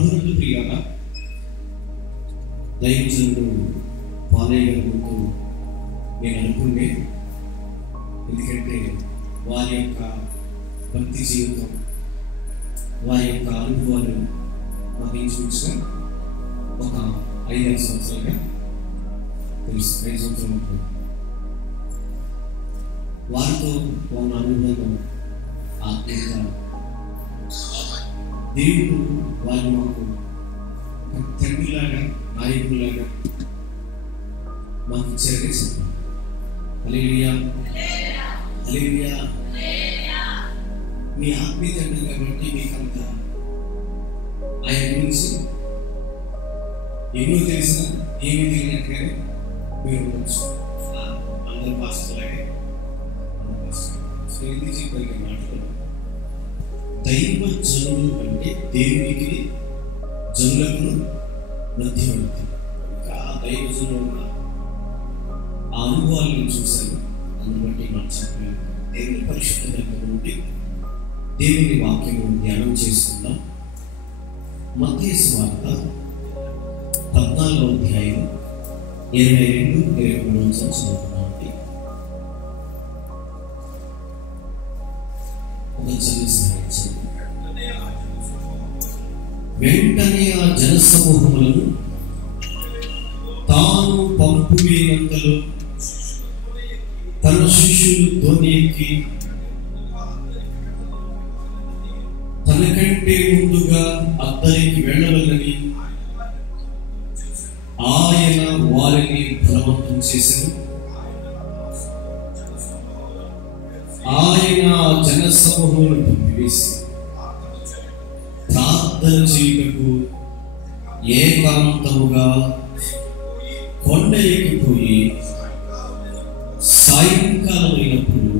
ప్రభునందు ప్రియులారా, దైవజనుడు పాలయ్య గారి ముందు నేను అనుకునే, ఎందుకంటే వారి యొక్క భక్తి జీవితం, వారి యొక్క అనుభవాలు మాకు ఇంచుమించుగా ఒక 5-6 సంవత్సరాలుగా తెలుసు. 5 సంవత్సరాలు ఉంటుంది. వారితో ఉన్న అనుభవం ఆత్మీయత, దేవుడు వారిని మాకు తండ్రిలాగా, నాయకులాగా మాకు ఇచ్చారని చెప్పారు. హల్లెలూయా, హల్లెలూయా. మీ ఆత్మీయ తండ్రి కాబట్టి మీకంత ఆయన గురించి ఎన్నో తెలిసిన ఏమీ తెలియనట్టుగానే మీరు ఉండొచ్చు. అందరూ పాస్టర్లాగే చెప్పగలిగే మాటలు, దైవ జనులు అంటే దేవునికి జనులకు మధ్యవర్తి. ఇంకా దైవ జనులు ఉన్న ఆ అనుభవాలు నేను చూశాను. అందుని బట్టి నాకు చెప్పలేదు. దేవుని పరిశుద్ధంగా ఉండి దేవుని వాక్యము ధ్యానం చేసుకుందాం. మత్తయి సువార్త 14వ అధ్యాయం 22-23 చదువుతున్నాం. వెంటనే ఆ జన సమూహములను తాను పంపువేనంతలో తన శిష్యులు ధోని ఎక్కి తనకంటే ముందుగా అద్దరికి వెళ్ళవలని ఆయన వారిని బలవంతం చేశారు. ఆయన జన సమూహములను పంపివేసి ప్రార్థన చేయుటకు ఏకాంతముగా కొండ ఎక్కిపోయి సాయంకాలం అయినప్పుడు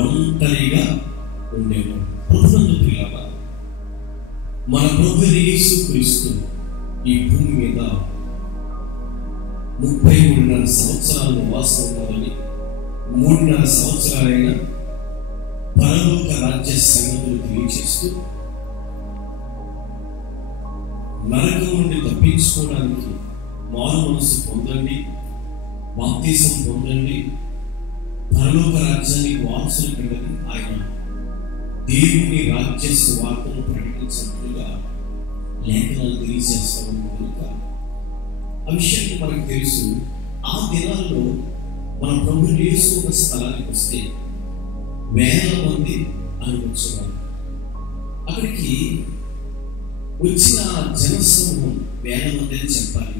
ఒంటరిగా ఉండేవాడు. ప్రభునందు ప్రియులారా, మన ప్రభు యేసుక్రీస్తు ఈ భూమి మీద 33.5 సంవత్సరాలు నివాసం ఉన్నారని, 3.5 సంవత్సరాలైన పరలోక రాజ్య సంగతులు తెలియజేస్తూ నరకం నుండి తప్పించుకోవడానికి మారు మనసు పొందండి, బాప్తిసం పొందండి, పరలోక రాజ్యానికి వారసులు కండని ఆయన దేవుని రాజ్య సువార్తను ప్రకటించినట్లుగా లేఖనాలు తెలియజేస్తాం కనుక ఆ విషయాన్ని మనకు తెలుసు. ఆ దినాల్లో మన ప్రభు యేసు ఒక స్థలానికి వస్తే వేల మంది అనుభవించేవారు. అక్కడికి వచ్చిన జనసమూహం వేల మంది అని చెప్పాలి.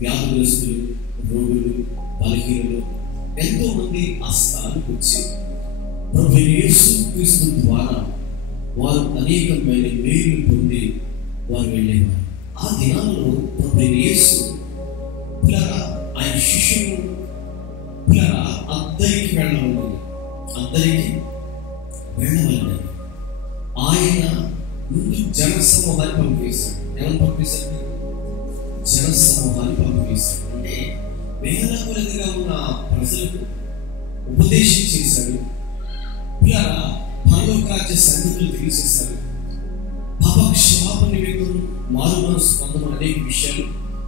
వ్యాధిగ్రస్తులు, రోగులు, బలహీనులు ఎంతో మంది ఆ స్థలానికి వచ్చి ప్రభు యేసుక్రీస్తు ద్వారా వారు అనేకమైన మేలు పొంది వారు వెళ్ళేవారు. ఆ దినాల్లో ప్రభు యేసు ఆయన శిష్యులు అద్దరికి వెళ్ళవలని ఆయన ముందు జనసమూహాన్ని పంపిస్తాడు. ఎవరు పంపిస్తాడు? జనసమూహాన్ని పంపిస్తాడు. అంటే వేల కొలదిగా ఉన్న ప్రజలకు ఉపదేశం చేశాడు. పరలోక రాజ్య సంగతులు తెలియజేశాడు. పాపక్షమాపణ నిమిత్తం మారు మనసు పొందడం అనేక విషయాలు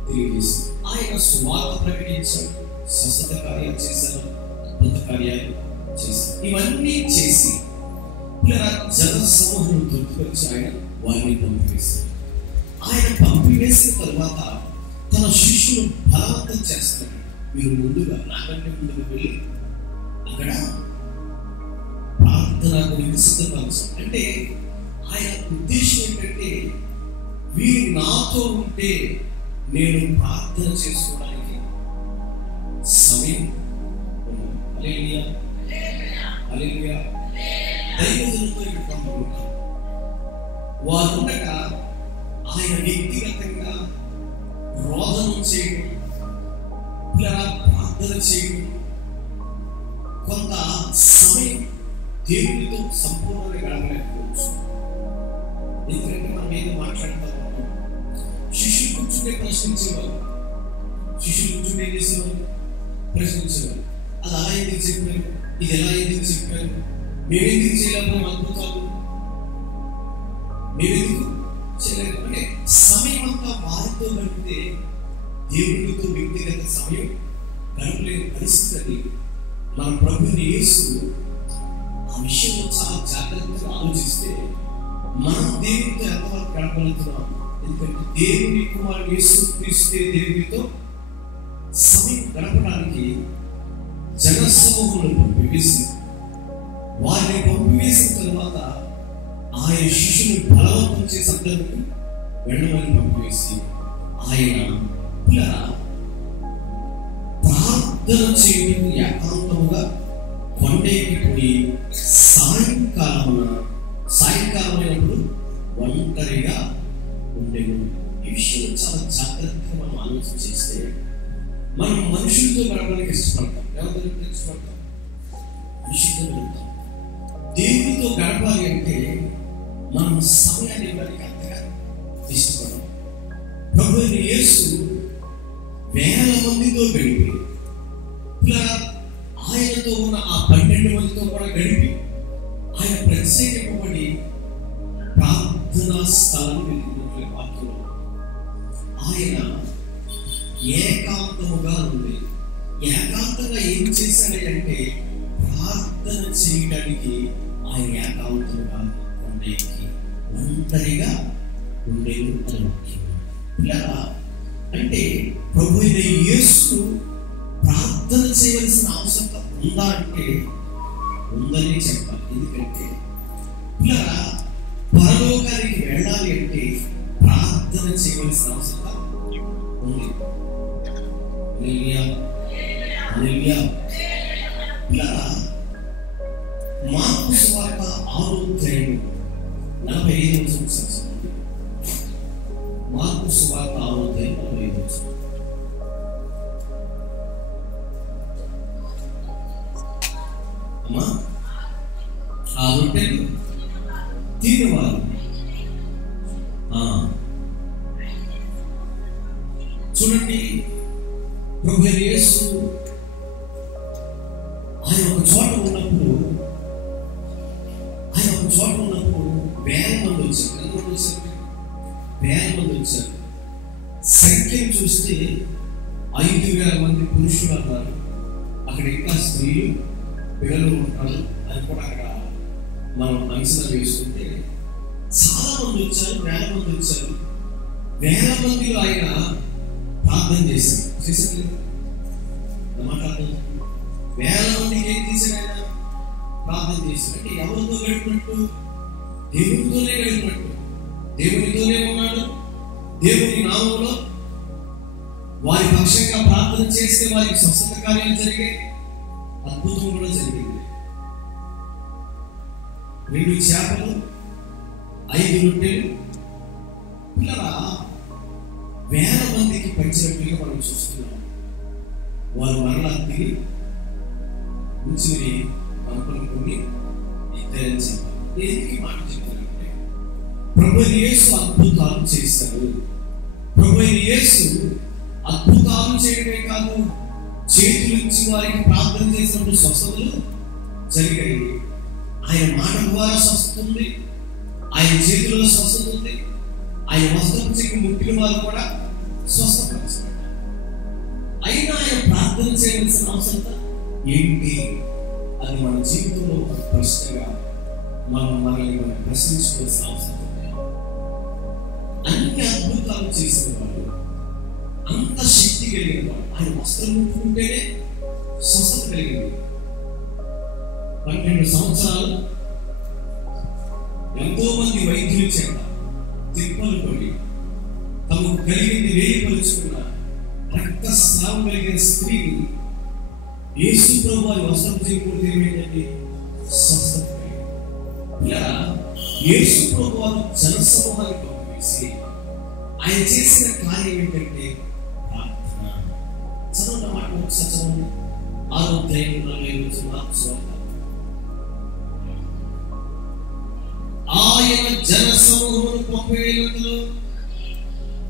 తెలియజేశాడు. ఆయన సువార్త ప్రకటించాడు, స్వస్థత కార్యాలు చేశారు, అద్భుత కార్యాలు చేశారు. ఇవన్నీ చేసి జన సమూహం తృప్తిపరిచి ఆయన వారిని పంపివేశారు. ఆయన పంపివేసిన తర్వాత తన శిష్యులు బలవంతం చేస్తారు. మీరు ముందుగా, నాకంటే ముందుగా వెళ్ళి అక్కడ ప్రార్థన సిద్ధపరచం. అంటే ఆయన ఉద్దేశం ఏంటంటే వీరు నాతో ఉంటే నేను ప్రార్థన చేసుకోవడానికి సమయం ఉంది. హల్లెలూయా, హల్లెలూయా. దైవజనులతో పంపుకుంటారు. వారు ఉండగా ఆయన వ్యక్తిగతంగా రోదనం చేయడం, ప్రార్థన చేయడం, కొంత సమయం దేవునితో సంపూర్ణంగా గడపలేకపోవచ్చు. ఎందుకంటే మనం ఏదో మాట్లాడుతూ ఉంటాం. శిష్యులు కూర్చుంటే ప్రశ్నించేవారు, శిష్యులు కూర్చుంటే ఏం చేసేవారు? ప్రశ్నించేవారు. అది అలా ఎందుకు చెప్పారు, ఇది ఎలా ఎందుకు చెప్పారు, మేమెందుకు చేయలేకపోయిన అద్భుతాలు, మేమెందుకు చేయలేరు. అంటే సమయం అంతా వారితో గడిపితే దేవునితో వ్యక్తిగత సమయం గడపలేని పరిస్థితి. మన ప్రభుని యేసు ఆ విషయంలో చాలా జాగ్రత్తగా ఆలోచిస్తే మనం దేవునితో ఎంతవరకు గడపగలుగుతున్నాం. ఎందుకంటే దేవుని కుమారుడు యేసు క్రీస్తు దేవునితో సమయం గడపడానికి జనసమూహంలో పంపివేసి వారిని పంపివేసిన తర్వాత ఆయన శిష్యుని బలవంతం చేసి అందరికీ వెళ్ళమని పంపివేసి ఆయన ప్రార్థన చేయడం ఏకాంతముగా కొండకి పోయి సాయంకాలమైనప్పుడు ఒంటరిగా ఉండేను. ఈ విషయంలో చాలా జాగ్రత్తగా మనం ఆలోచన చేస్తే మనం మనుషులతో గడపడానికి ఇష్టపడతాం. ఎవరితో ఇష్టపడతాం? మనుషులతో గడుపుతాం. దేవునితో గడపాలి అంటే మనం సమయాన్ని ఇవ్వడానికి అంతగా ఇష్టపడతాం. ప్రభువైన యేసు వేల మందితో గడిపి ఆయనతో ఉన్న ఆ 12 మందితో కూడా గడిపి ఆయన ప్రత్యేకపడి ప్రార్థనా స్థలం వెళ్ళినటువంటి వాక్యంలో ఆయన ఏకాంతముగా ఉంది. ఏకాంతంగా ఏం చేశాడంటే ప్రార్థన చేయడానికి ఆయన ఏకాంతముగా ఉండేకి ఒంటరిగా ఉండేది అని వాక్యం. అంటే ప్రభువైన యేసు ప్రార్థన చేయవలసిన అవసరం ఉందా అంటే ఉందని చెప్పాలి. ఎందుకంటే పరలోకానికి వెళ్ళాలి అంటే ప్రార్థన చేయవలసిన అవసరం ఉంది. మార్కు సువార్త 6:45 మార్కు సువార్త 6:45 అమ్మా ఆ రొట్టెలు తినేవారు. చూడండి, ప్రభువైన యేసు ఆయన ఒక చోట ఉన్నప్పుడు వేల మంది వచ్చారు. ఎంతమంది వచ్చారు? వేల మంది వచ్చారు. సంఖ్యను చూస్తే 5,000 మంది పురుషులు అన్నారు. అక్కడ ఇంకా స్త్రీలు పిల్లలు ఉంటారు అని కూడా అక్కడ మనం అంచనా వేసుకుంటే చాలా మంది వచ్చారు. వేల మంది వచ్చారు. వేల మందిలో ఆయన ప్రార్థన చేశారు. మాట్లాడుతుంది. వేల మందికి ఏం చేశాడు? ఆయన ప్రార్థన చేశాడు. అంటే ఎవరితో గడిపినట్టు? దేవునితోనే గడిపినట్టు. దేవునితోనే ఉన్నాడు. దేవుని నామంలో వారి పక్షంగా ప్రార్థన చేస్తే వారికి స్వస్థత కార్యాలు జరిగాయి. అద్భుతం కూడా జరిగింది. 2 చేపలు 5 రొట్టెలు వేల మందికి పంచినట్టుగా మనం చూస్తున్నాం. వారు మరలా తిని కూర్చుని పంపుకొని ఇద్దరని చెప్పాలి. ఎందుకు మాట చెప్తారంటే ప్రభువైన యేసు అద్భుతాలు చేశారు. ప్రభువైన యేసు అద్భుతాలు చేయడమే కాదు, చేతులు ఇచ్చి వారికి ప్రార్థన చేసినప్పుడు స్వస్థతలు జరిగాయి. ఆయన మాట ద్వారా స్వస్థత ఉంది. ఆయన చేతుల్లో స్వస్థత ఉంది. ఆయన వస్త్రం చెక్కి ముట్టిన వారు కూడా స్వస్థపరచారు. అయినా ఆయన ప్రార్థన చేయవలసిన అవసరం ఏంటి? అది మన జీవితంలో ఒక ప్రశ్నగా మనల్ని ప్రశ్నించుకోవాల్సిన అవసరం ఉంది. అన్ని అద్భుతాలు చేసిన వాడు, అంత శక్తి కలిగిన వాడు, ఆయన వస్త్రం ముట్టుకుంటేనే స్వస్థత కలిగింది. 12 సంవత్సరాలు ఎంతో మంది వైద్యుల చేత తిప్పలు పడి తమకు కలిగింది వేయపరుచుకున్న రక్తస్రావం కలిగిన స్త్రీని యేసు ప్రభువు వారి వస్త్రం చేయకూడదు. ఏమిటంటే స్వస్థత. ఇలా యేసు ప్రభువు వారు జనసమూహాన్ని పంపివేసి ఆయన చేసిన కార్యం ఏంటంటే ప్రార్థన. చదవడం మాట ఒకసారి చదవండి. 6:45 మార్కు సువార్త. ఆయన జనసమూహమును పంపివేయుటలో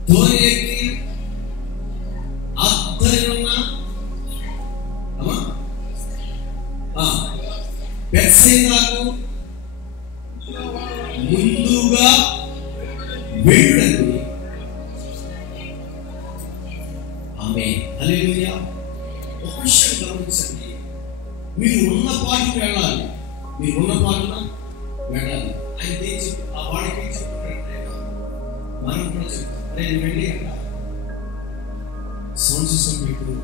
ధోని ఎక్కి అద్దరినున్న బెత్సైదాకు ముందుగా వెళ్ళి వెళ్ళాలి, మీరు ఉన్న పాటున వెళ్ళాలి. ఆయన ఏం చెప్పు, ఆ వాడికి ఏం చెప్తున్నాడు, మనం కూడా చెప్తాం, నేను వెళ్ళి అక్కడ సౌండ్ సిస్టమ్ పెట్టు,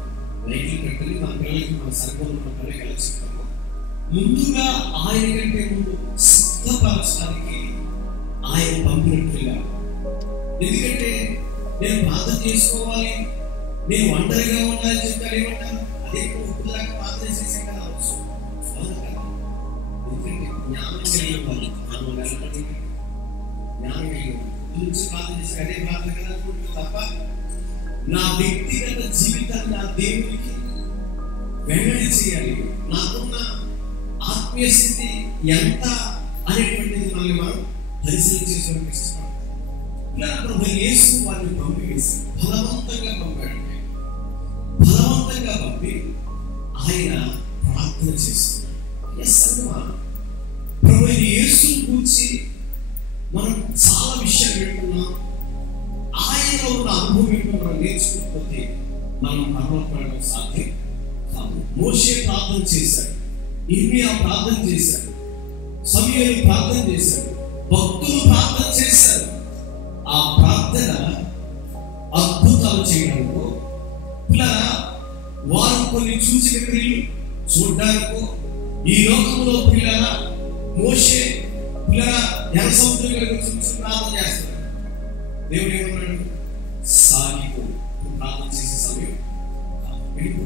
లైట్లు పెట్టని మన పిల్లలకి మన సరిపోతున్న మన పిల్లలకి ఎలా చెప్తాము. ముందుగా ఆయన కంటే ముందు సిద్ధపరచడానికి ఆయన పంపినట్లుగా. ఎందుకంటే నేను ప్రార్థన చేసుకోవాలి, నేను ఒంటరిగా ఉండాలని చెప్తాను, ఏమంటారు, అదే ఉప్పు దాకా ప్రార్థన చేసే కదా అవసరం. ఎందుకంటే జ్ఞానం కలిగి ఉండాలి, జ్ఞానం కలిగి నుంచి ప్రార్థన చేసే అదే ప్రార్థన కదా అనుకుంటున్నాను తప్ప నా వ్యక్తిగత జీవితాన్ని నా దేవునికి వెల్లడి చేయాలి. నాకున్న ఆత్మీయ స్థితి ఎంత అనేటువంటిది మనల్ని మనం పరిశీలన చేసుకోవడానికి ఇష్టపడతాం. ప్రభు యేసు వారిని పంపివేసి బలవంతంగా పంపాడు. బలవంతంగా పంపి ఆయన ప్రార్థన చేస్తున్నాడు. ప్రభు యేసుని గురించి మనం చాలా విషయాలు పెట్టుకున్నాం. ఆయనలో ఉన్న అనుభవం ఏంటో మనం నేర్చుకోకపోతే మనం పరలోకం సాధ్యం కాదు. మోషే ప్రార్థన చేశాడు, ఇర్మియా ప్రార్థన చేశాడు, సమూయేలు ప్రార్థన చేశాడు, భక్తులు ప్రార్థన చేశారు. ఆ ప్రార్థన అద్భుతాలు చేయడానికో పిల్లరా వారు కొన్ని సూచక క్రియలు చూడడానికో ఈ లోకంలో పిల్లరా మోషే పిల్లరా ఎర్ర సముద్రం చూసి ప్రార్థన చేస్తారు. దేవుడు ఏమన్నాడు, సాగిపో, ప్రార్థన చేసే సమయం వెళ్ళిపో.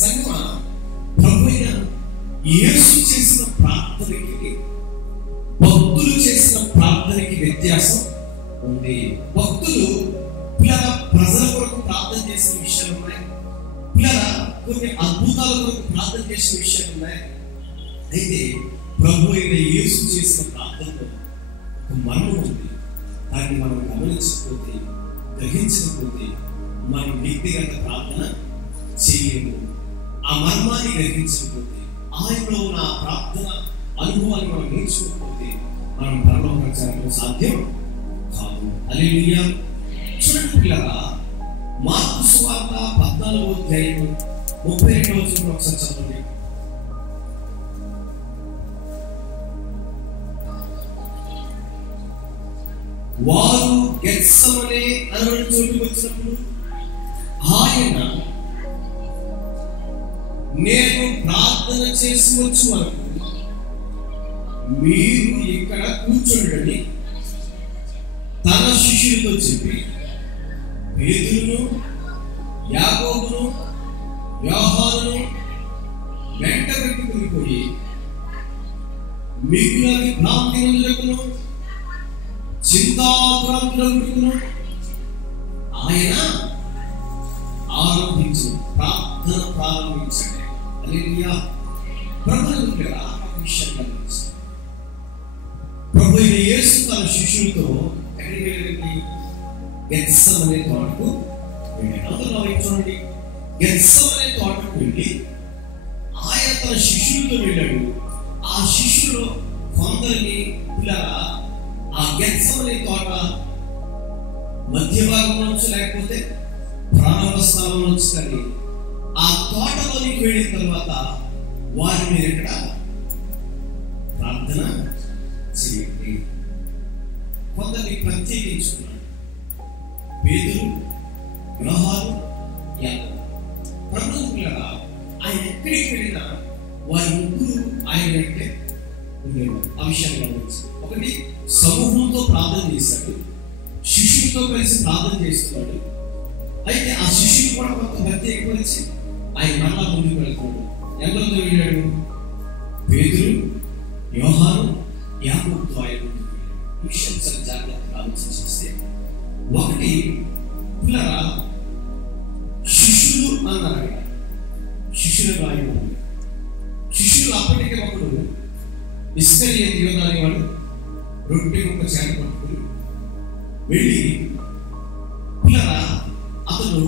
సంగమా ప్రభు యేసు చేసిన ప్రార్థనకి భక్తులు చేసిన ప్రార్థనకి వ్యత్యాసం ఉంది. భక్తులు పిల్లల ప్రజల కొరకు ప్రార్థన చేసిన విషయాలు ఉన్నాయి, పిల్లల కొన్ని అద్భుతాల కొరకు ప్రార్థన చేసిన విషయాలు ఉన్నాయి. అయితే ప్రభు అయిన యేసు చేసిన ప్రార్థనలో ఒక మర్మం ఉంది. దాన్ని మనం గమనించకపోతే, గ్రహించకపోతే మనం వ్యక్తిగత ప్రార్థన చేయలేము. ఆ మర్మాన్ని గ్రహించకపోతే, ఆయనలో ఉన్న ప్రార్థన అనుభవాన్ని మనం నేర్చుకోకపోతే మనం పరలోకం చేరడం సాధ్యం కాదు. హల్లెలూయా. చూడండి పిల్లరా, మార్కు సువార్త 14వ అధ్యాయం 32వ వచనం ఒకసారి చదవండి. వారు గెత్సెమనే అనబడిన చోటుకు వచ్చినప్పుడు ఆయన, నేను ప్రార్థన చేసి వచ్చే వరకు మీరు ఇక్కడ కూర్చోండి తన శిష్యులతో చెప్పి పేతురును, యాకోబును, యోహానును వెంట పెట్టుకుని పోయి మిగులని భ్రాంతి నందులకును చింతాక్రాంతులకును ఆయన ప్రార్థన ప్రారంభించండి. హల్లెలూయా. ప్రభువుకి ఆ విషయం గమనించండి. ప్రభు అయిన యేసు తన శిష్యులతో ఎక్కడికి వెళ్ళి గెత్సెమనే తోటకు వెళ్ళాడు. అందులో చూడండి, గెత్సెమనే తోటకు వెళ్ళి ఆయన తన శిష్యులతో వెళ్ళాడు. ఆ శిష్యులు కొందరిని పిల్లరా ఆ గెత్సెమనే తోట మధ్య భాగంలో నుంచి లేకపోతే ప్రారంభ స్థలంలో నుంచి కానీ ఆ తోటలోనికి వెళ్ళిన తర్వాత వారి మీద ఇక్కడ ప్రార్థన చేయండి. కొందరిని ప్రత్యేకించుకున్నాడు. పేతురు, యోహాను, యాకోబు. ప్రభువు పిల్లరా ఆయన ఎక్కడికి వెళ్ళినా వారి ముగ్గురు ఆయన వెంటే ఉండేవారు. ఆ విషయాన్ని గమనించి, ఒకటి సమూహంతో ప్రార్థన చేశాడు, శిష్యులతో కలిసి ప్రార్థన చేస్తున్నాడు. అయితే ఆ శిష్యులు కూడా కొంత ప్రత్యేకపరిచి ఆయన మరలా ముందుకు వెళ్తున్నాడు. ఎవరితో వెళ్ళాడు? పేతురు, యోహాను, యాకోబుతో ఆయన ముందుకు వెళ్ళాడు. ఈ విషయం చాలా జాగ్రత్తగా ఆలోచించేస్తే, ఒకటి పిల్లరా శిష్యులు అన్నారు. శిష్యులకు ఆయన శిష్యులు అప్పటికే ఒకడు ఇస్కరియోతు యూదా అనేవాడు రొట్టె ముక్క చేత పట్టుకుని వెళ్ళి పిల్లరా అతను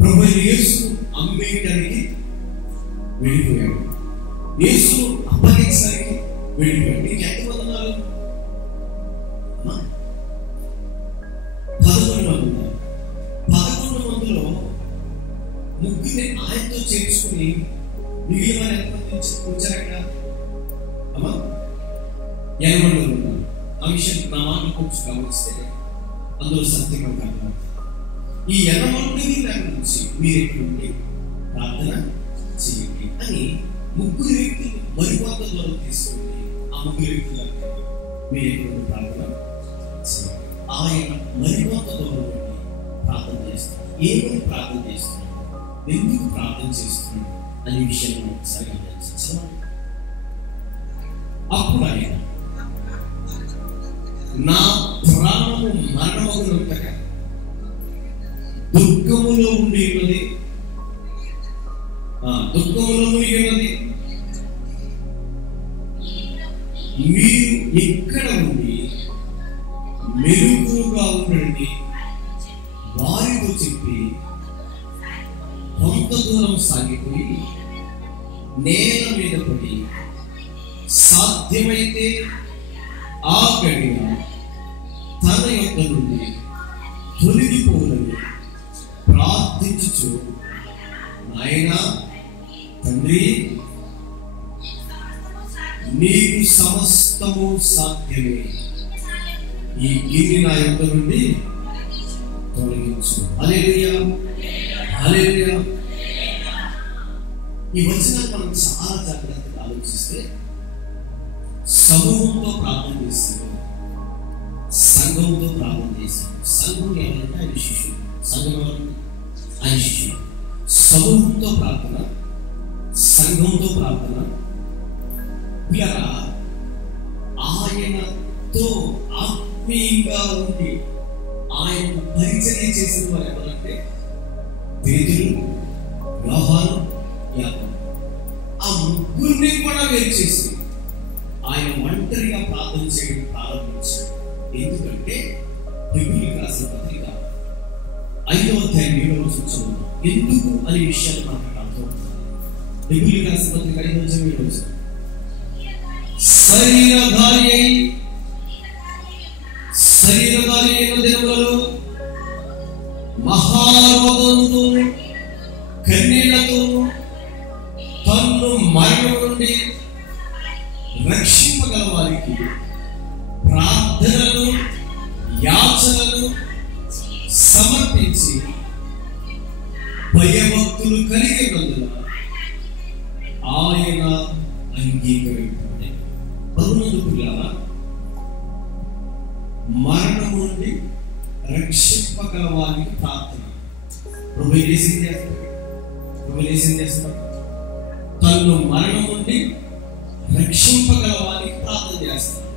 ప్రభు యేసును అమ్మేయడానికి వెళ్ళిపోయాడు. యేసును అప్పగించడానికి వెళ్ళిపోయాడు. నీకు ఎంతమంది ఉన్నారు? 11 మంది ఉన్నారు. 11 మందిలో ముగ్గురిని ఆయనతో చేర్చుకుని మిగిలిన ఎంతమంది వచ్చారక్కడ? అమ్మా 80 మంది ఉన్నారు. ఆ విషయం నా మాట కొంచెం గమనిస్తే అందులో సత్యం కాదు. ఈ 80 మంది నుంచి మీరు ఎటువంటి ప్రార్థన చేయండి అని 3 వ్యక్తులు మరికొంత దూరం తీసుకుంది. ఆ 3 వ్యక్తుల మీరు ఎటువంటి ప్రార్థన చేయండి. ఆయన మరికొంత దూరం ప్రార్థన చేస్తారు. ఏమని ప్రార్థన చేస్తున్నారు, ఎందుకు ప్రార్థన చేస్తున్నారు అనే విషయాన్ని ఒకసారి గమనించాలి. అప్పుడు ఆయన నా ప్రాణము మరణమగునట్టుగా దుఃఖములో ఉండి ఉన్నది, దుఃఖములో మునిగి ఉన్నది. మీరు ఎక్కడ ఉండి మెరుగుగా ఉండండి వారితో చెప్పి కొంత దూరం సాగిపోయి నేల మీద పడి సాధ్యమైతే ఆ గడియ తన యొక్క నుండి తొలగిపోవాలని ప్రార్థించుచు, నాయనా తండ్రి నీకు సమస్తము సాధ్యమే, ఈ గిరి నా యొక్క నుండి తొలగించు. హల్లెలూయా, హల్లెలూయా. ఈ వచనాన్ని మనం చాలా జాగ్రత్తగా ఆలోచిస్తే సమూహంతో ప్రార్థన చేస్తారు, సంఘంతో ప్రార్థన చేశారు. సంఘం ఏమంటే ఆయన శిష్యుడు, సంఘం ఆయన శిష్యుడు. సమూహంతో ప్రార్థన, సంఘంతో ప్రార్థన. ఇలా ఆయనతో ఆత్మీయంగా ఉండి ఆయన పరిచర్య చేసిన వారు ఎవరంటే పేతురు, యోహాను, యాకోబు. ఆ ముగ్గురిని కూడా వేరు చేసి ఆయన ఒంటరిగా ప్రార్థన చేయడం ప్రారంభించాడు. ఎందుకంటే హెబ్రీయులకు రాసిన పత్రిక 5వ అధ్యాయం 7వ వచనం ఎందుకు అనే విషయాన్ని మనకు అర్థమవుతుంది. హెబ్రీయులకు రాసిన పత్రిక 5వ అధ్యాయం 7వ వచనం, శరీరధారి అయిన దినములలో మహారోగంతో కన్నీళ్లతో తన్ను మరణం నుండి రక్షింపగల వారికి ప్రార్థనలు యాచనలు సమర్పించి భయభక్తులు కలిగినందున ఆయన అంగీకరించాడు. ప్రభువులా మరణము నుండి రక్షింపగల వారికి ప్రార్థన. ప్రభు ఏం చేస్తాడు? తను మరణం నుండి రక్షింపగల వారికి ప్రార్థన చేస్తాడు.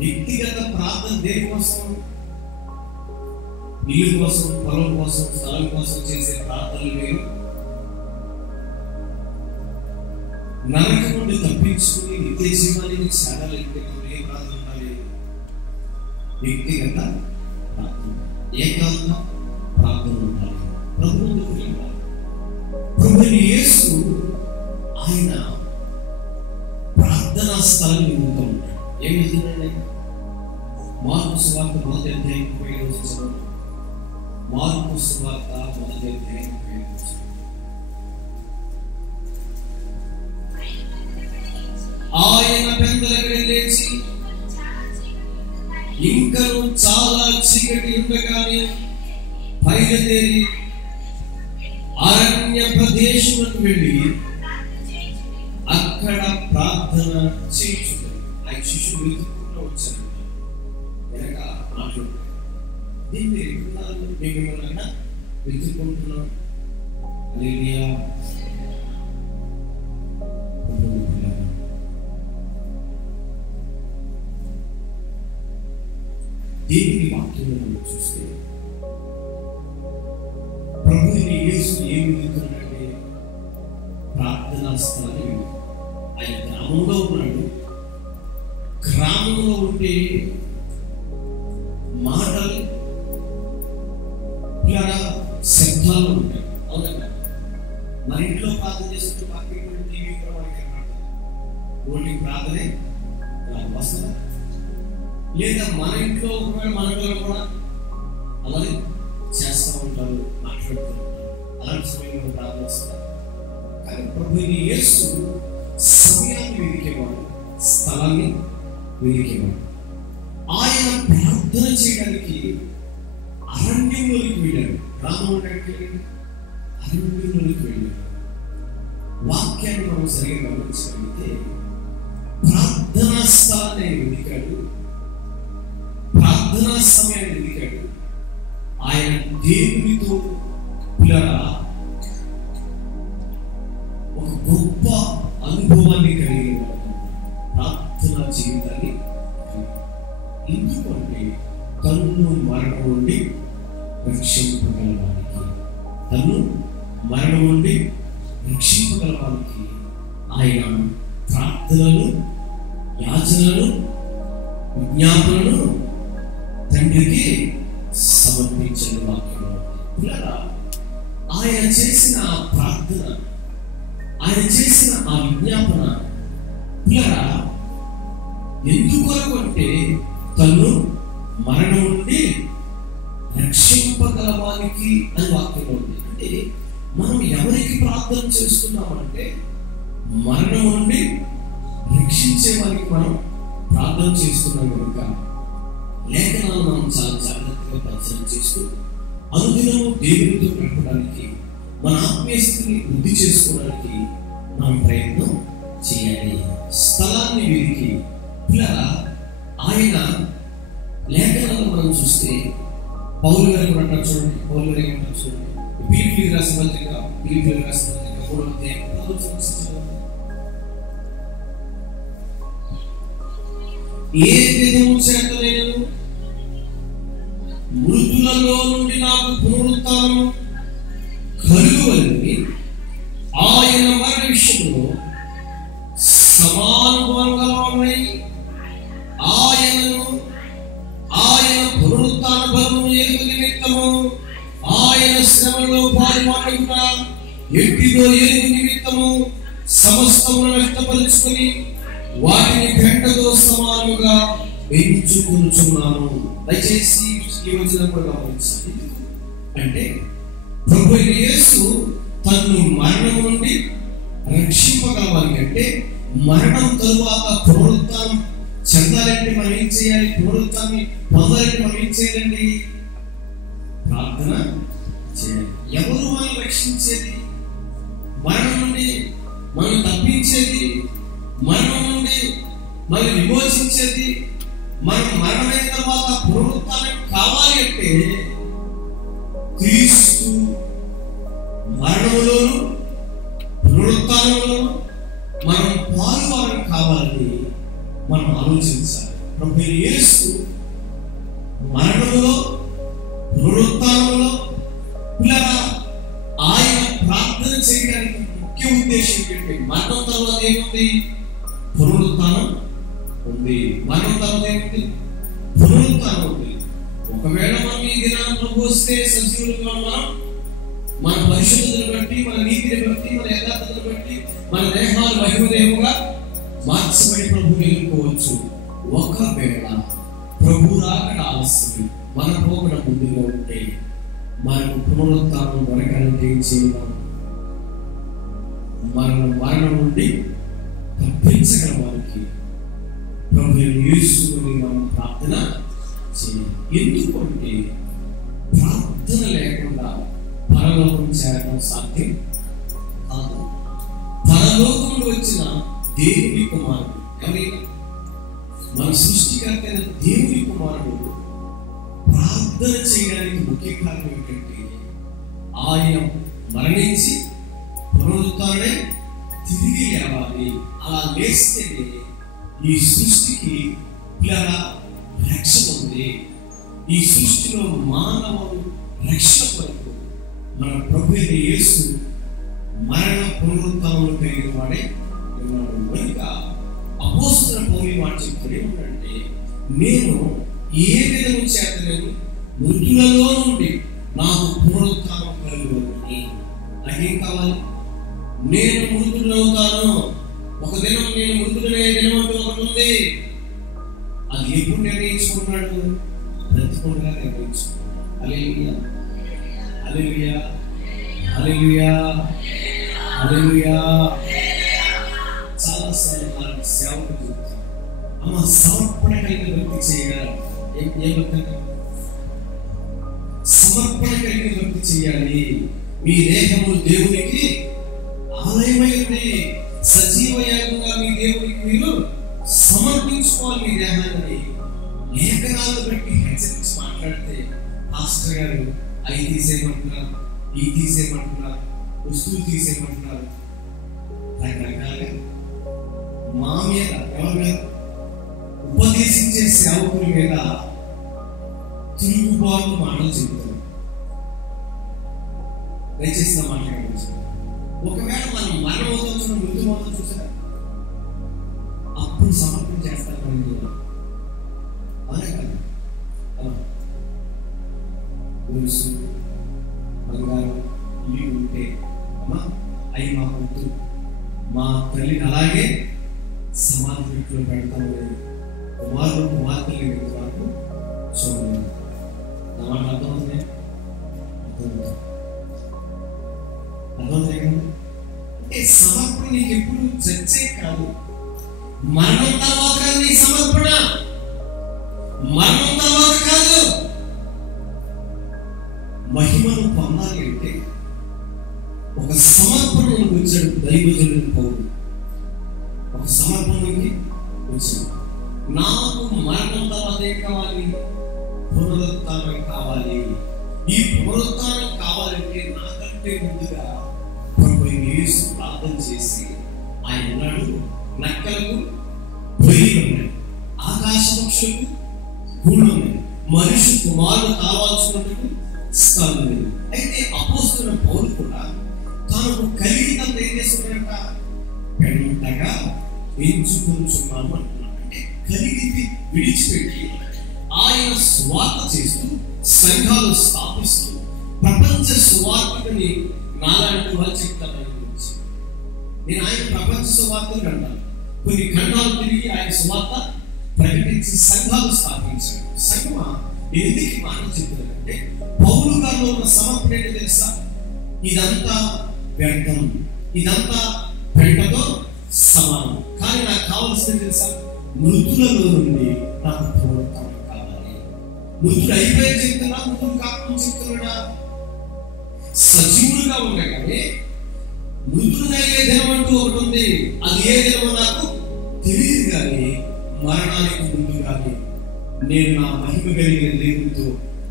వ్యక్తిగత ప్రార్థన దేనికోసం? ఇల్లు కోసం, పొలం కోసం, స్థలం కోసం చేసే ప్రార్థనలు వేరు. నరకం నుండి తప్పించుకుని నిత్య జీవానికి చేరాలంటే ఏ ప్రార్థన ఉండాలి? వ్యక్తిగత ప్రార్థన, ఏకాంత ప్రార్థన ఉండాలి. ప్రభు యేసు ఆయన ప్రార్థనా స్థలం నింపుతూ ఉంటాడు. ఏమి చూడండి, మార్కు సువార్త 1వ అధ్యాయం 37వ వచనం. మార్కు సువార్త 1వ అధ్యాయం 37వ వచనం. ఆయన పెందలకి లేచి ఇంకను చాలా చీకటి ఉండగానే బయలుదేరి అరణ్య ప్రదేశములకు వెళ్ళి అక్కడ ప్రార్థన చేయించుతాడు. ఆయన శిష్యుడు వెతుక్కుంటూ వచ్చాడు. వెనక మాట్లాడు, దీన్ని మిమ్మల్ని వెతుక్కుంటున్నాం. దేవుని వాక్యంలో చూస్తే ప్రభువుని యేసు ఏమి వెళ్తున్నాడంటే ప్రార్థనా స్థలాన్ని. ఆయన గ్రామంలో ఉన్నాడు. గ్రామంలో ఉంటే మాటలు ఇలా శబ్దాలు ఉంటాయి. అవునా? మన ఇంట్లో ప్రార్థన చేస్తుంటే పక్కన టీవీ కూడా మనకి ఓన్లీ ప్రార్థనే వస్తుంది. లేదా మన ఇంట్లో ఒకవేళ మన పిల్లలు కూడా అలాగే చేస్తూ ఉంటారు, మాట్లాడుతూ ఉంటారు. అలాంటి సమయంలో ప్రార్థన వస్తారు. కానీ ప్రభువైన యేసు సమయాన్ని వెతికేవాడు, స్థలాన్ని వెతికేవాడు. ఆయన ప్రార్థన చేయడానికి అరణ్యంలోకి వెళ్ళాడు. గ్రామం అరణ్యంలోకి వెళ్ళాడు. వాక్యాన్ని మనం సరిగా గమనించగలిగితే ప్రార్థనా స్థలాన్ని ఆయన వెతికాడు, ప్రార్థనా సమయాన్ని వెతికాడు. ఆయన దేవునితో ఒక గొప్ప అనుభవాన్ని కలిగిన ప్రార్థనా జీవితాన్ని. ఎందుకంటే తన్ను మరణం నుండి రక్షింపగలవానికి, తన్ను మరణం నుండి రక్షింపగలవానికి ఆయన ప్రార్థనలు, యాచనలు, విజ్ఞాపనలు తండ్రికి సమర్పించిన వాక్యంలో ఆయన చేసిన ఆ ప్రార్థన, ఆయన చేసిన ఆ విజ్ఞాపన ఎందుకొరకు అంటే తను మరణం నుండి రక్షింపగలవానికి అని వాక్యంలో ఉంది. అంటే మనం ఎవరికి ప్రార్థన చేస్తున్నామంటే మరణం నుండి రక్షించే వారికి మనం ప్రార్థన చేస్తున్నాం కనుక లేఖనాలు మనం చాలా జాగ్రత్తగా పరిశీలన చేస్తూ అనుదినము దేవునితో గడపడానికి, మన ఆత్మీయ స్థితిని వృద్ధి చేసుకోవడానికి మనం ప్రయత్నం చేయాలి. స్థలాన్ని వెతికి ఆయన లేఖనాలను మనం చూస్తే పౌలు గారు కూడా అంటారు చూడండి. పౌలు గారు ఏమంటారు చూడండి. ఫిలిప్పీయులకు రాసిన పత్రిక 3వ అధ్యాయం 10వ వచనం. ఏ విధము చేత నేను మృతులలో నుండి నాకు పునరుత్థానము కలుగువలని ఆయన మరణ విషయంలో సమానుభవంగా ఆయన పునరుత్థాన బలము నిమిత్తము ఆయన శ్రమలో పాల్గొనక ఎట్టిదో ఎరుగు నిమిత్తము సమస్తమును వ్యక్తపరుచుకొని వాటిని గంటతో సమానముగా ఎంచుకుంటున్నాను. దయచేసి ఈ వచనం కూడా గమనించాలి. అంటే ప్రభువైన యేసు తన్ను మరణం నుండి రక్షింపగలవాలి అంటే మరణం తరువాత పునరుత్థానం చెందాలంటే మనం ఏం చేయాలి? పునరుత్థానాన్ని పొందాలంటే మనం ఏం చేయాలండి? ప్రార్థన చేయాలి. ఎవరు మనల్ని రక్షించేది? మరణం నుండి మనం తప్పించేది, మరణం నుండి మనం విమోచించేది, మనం మరణమైన తర్వాత పునరుత్థానం కావాలి అంటే క్రీస్తు మరణంలోను పునరుత్థానంలోను మనం పాలువారం కావాలని మనం ఆలోచించాలి. ప్రభువైన యేసు మరణంలో పునరుత్థానంలో ఆయన ప్రార్థన చేయడానికి ముఖ్య ఉద్దేశం ఏంటంటే మరణం తర్వాత ఏముంది? పునరుత్థానం ఉంది. మరణం తర్వాత ఏముంది? పునరుత్థానం ఉంది. ఒకవేళ మనం ఈ దినాన్ని ప్రభు వస్తే సజీవులుగా మనం మన పరిశుద్ధతను బట్టి, మన నీతిని బట్టి, మన యథార్థతను బట్టి మన దేహాలు మహిమదేహంగా మార్చబడి ప్రభు ఎదుర్కోవచ్చు. ఒకవేళ ప్రభు రాకడ ఆలస్యం, మన పోకడ ముందుగా ఉంటే మనకు పునరుత్థానం దొరకాలంటే ఏం చేయాలి? మరణం నుండి తప్పించగల వారికి ప్రభువైన యేసుని మనం ప్రార్థన చేయాలి. ఎందుకంటే ప్రార్థన లేకుండా పరలోకం చేరడం సాధ్యం కాదు. పరలోకంలో వచ్చిన దేవుని కుమారుడు ఎవరైనా మన సృష్టికర్త అయిన దేవుని కుమారుడు ప్రార్థన చేయడానికి ముఖ్య కారణం ఏంటంటే ఆయన మరణించి పునరుత్థానమై తిరిగి లేవాలి. అలా లేస్తేనే ఈ సృష్టికి రక్షణ ఉంది. ఈ సృష్టిలో మానవుడు రక్షణ కొరకు మన ప్రభువైన యేసు మరణ పునరుత్థానములు కలిగిన వాడే ఉన్నాడు. కనుక అపోస్తలుడైన పౌలు మాట చెప్తాడు ఏమంటే నేను ఏ విధము చేత నేను మృతులలో నుండి నాకు పునరుత్థానం కలుగుతుంది. నాకేం కావాలి? నేను మృతుడవుతాను. ఒక దినం నేను మృతుడనే దినం అంటూ ఒకటి ఉంది. అది ఎప్పుడు నిర్ణయించుకుంటున్నాడు? బ్రతికుండగా నిర్ణయించుకున్నాడు. హల్లెలూయా, హల్లెలూయా, హల్లెలూయా, హల్లెలూయా. చాలా సార్లు మనకి సేవకు అమ్మ సమర్పణ కలిగిన భక్తి చేయగలరు. సమర్పణ కలిగిన భక్తి చేయాలి. మీ దేహము దేవునికి ఆలయమైంది, సజీవ యాగంగా మీ దేవునికి మీరు సమర్పించుకోవాలి మీ దేహాన్ని. లేఖనాలను బట్టి హెచ్చరించి మాట్లాడితే పాస్టర్ గారు అవి తీసేయమంటున్నారు, ఇవి తీసేయమంటున్నారు, వస్తువులు తీసేయమంటున్నారు, రకరకాలుగా మా మీద ఎవరి మీద ఉపదేశించే సేవకుల మీద తిరుగుబాటు మాటలు చెబుతారు. దయచేసి నా మాట్లాడవచ్చు. ఒకవేళ మనం మరణమవుతాం, మృత్యుమవుతాం చూసారా, అప్పుడు సమర్పణ చేస్తారు. అవునే కదా, గొలుసు బంగారం ఇవి ఉంటే అమ్మా అవి మా వద్దు, మా తల్లిని అలాగే సమాధి పెట్టులో పెడతామని కుమారుడు కుమార్తెలు వరకు చూడలేదు. నా మాట అర్థమవుతుంది, అర్థమవుతాయి కదా. అంటే సమర్పణ నీకు ఎప్పుడు చర్చే కాదు, మరణం తర్వాత నీ సమర్పణ, మరణం తర్వాత కాదు. మహిమను పొందాలి అంటే ఒక సమర్పణకు వచ్చాడు దైవజనుడు పౌరుడు. ఒక సమర్పణకి వచ్చాడు. నాకు మరణం తర్వాత ఏం కావాలి? పునరుత్థానం కావాలి. ఈ పునరుత్థానం కావాలంటే నాకంటే ముందుగా యేసు ప్రార్థన చేసి ఆయన ఉన్నాడు. నక్కలకు పొయ్యి ఉన్నాయి, ఆకాశ పక్షులకు గూడు ఉన్నాయి, మనిషి కుమారుడు కావాల్సినందుకు స్థలం లేదు. అయితే అపోస్తలుడైన పౌలు కూడా తనకు కలిగినంత ఏం చేస్తున్నాడంట? పెంటగా ఎంచుకుంటున్నాను అంటున్నాడు. అంటే కలిగింది విడిచిపెట్టి ఆయన స్వార్థ చేస్తూ సంఘాలు స్థాపిస్తూ ప్రపంచ సువార్తని నాలాంటి వాళ్ళు చెప్తాను. నేను ఆయన ప్రపంచ సువార్తను అంటాను. కొన్ని ఖండాలు తిరిగి ఆయన సువార్త ప్రకటించి సంఘాలు స్థాపించాడు. సంఘమా ఎందుకు మాట చెప్తున్నారంటే పౌలు గారిలో ఉన్న సమర్పణ ఏంటో తెలుసా? ఇదంతా వ్యర్థం, ఇదంతా పెంటతో సమానం, కానీ నాకు కావాల్సింది తెలుసా? మృతులలో నుండి నాకు పునరుత్థానం కావాలి. మృతుడు అయిపోయే చెప్తున్నా, మృతుడు కాకుండా చెప్తున్నాడా? సజీవుడుగా ఉండగానే మృతుడయ్యే దినం అంటూ ఒకటి ఉంది. అది ఏ దినమో నాకు తెలియదు, కానీ మరణానికి ముందు కానీ నేను నా మహిమ కలిగిన దేవుడితో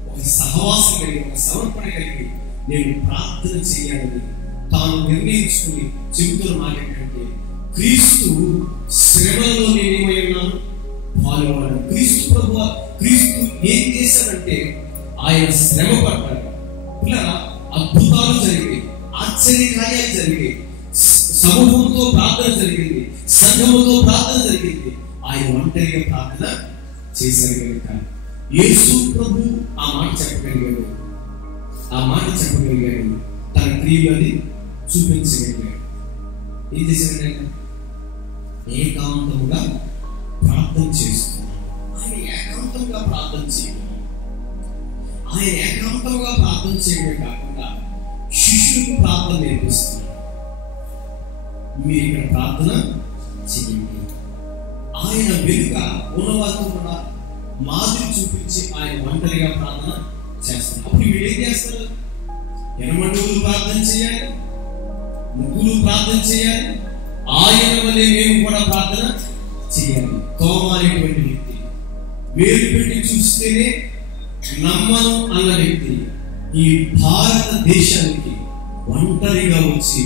ఒక సహవాసం కలిగి, ఒక సమర్పణ కలిగి నేను ప్రార్థన చేయాలని తాను నిర్ణయించుకుని చెబుతున్న మాట ఏంటంటే, క్రీస్తు శ్రమలో నేనేమై ఉన్నాను? పాల్గొన్నాను. క్రీస్తు ప్రభువా, క్రీస్తు ఏం చేశాడంటే ఆయన శ్రమ పడ్డాడు. ఇలా అద్భుతాలు జరిగాయి, ఆశ్చర్య కార్యాలు జరిగాయి, సమూహంతో ప్రార్థన జరిగింది, సంఘముతో ప్రార్థన జరిగింది. ఆయన ఒంటరిగా ప్రార్థన చేశారు కనుక యేసు ప్రభు ఆ మాట చెప్పగలిగాడు, ఆ మాట చెప్పగలిగాడు, తన క్రియలని చూపించగలిగాడు. ఏం చేశాడు? ఆయన ఏకాంతముగా ప్రార్థన చేస్తున్నాడు. ఆయన ఏకాంతంగా ప్రార్థన చేయడం, ఆయన ఏకాంతంగా ప్రార్థన చేయడమే కాకుండా శిష్యులకు ప్రార్థన నేర్పిస్తున్నాడు. మీరు ఇక్కడ ప్రార్థన చేయండి. ఆయన వెనుక ఉన్నవారితో కూడా మాదిరి చూపించి ఆయన ఒంటరిగా ప్రార్థన చేస్తారు. అప్పుడు వీళ్ళు ఏం చేస్తారు? ఎనమండుగులు ప్రార్థన చేయాలి, ముగ్గురు ప్రార్థన చేయాలి, ఆయన వల్లే మేము కూడా ప్రార్థన చేయాలి. తోమా అనేటువంటి వ్యక్తి వేలు పెట్టి చూస్తేనే నమ్మను అన్న వ్యక్తి ఈ భారతదేశానికి ఒంటరిగా వచ్చి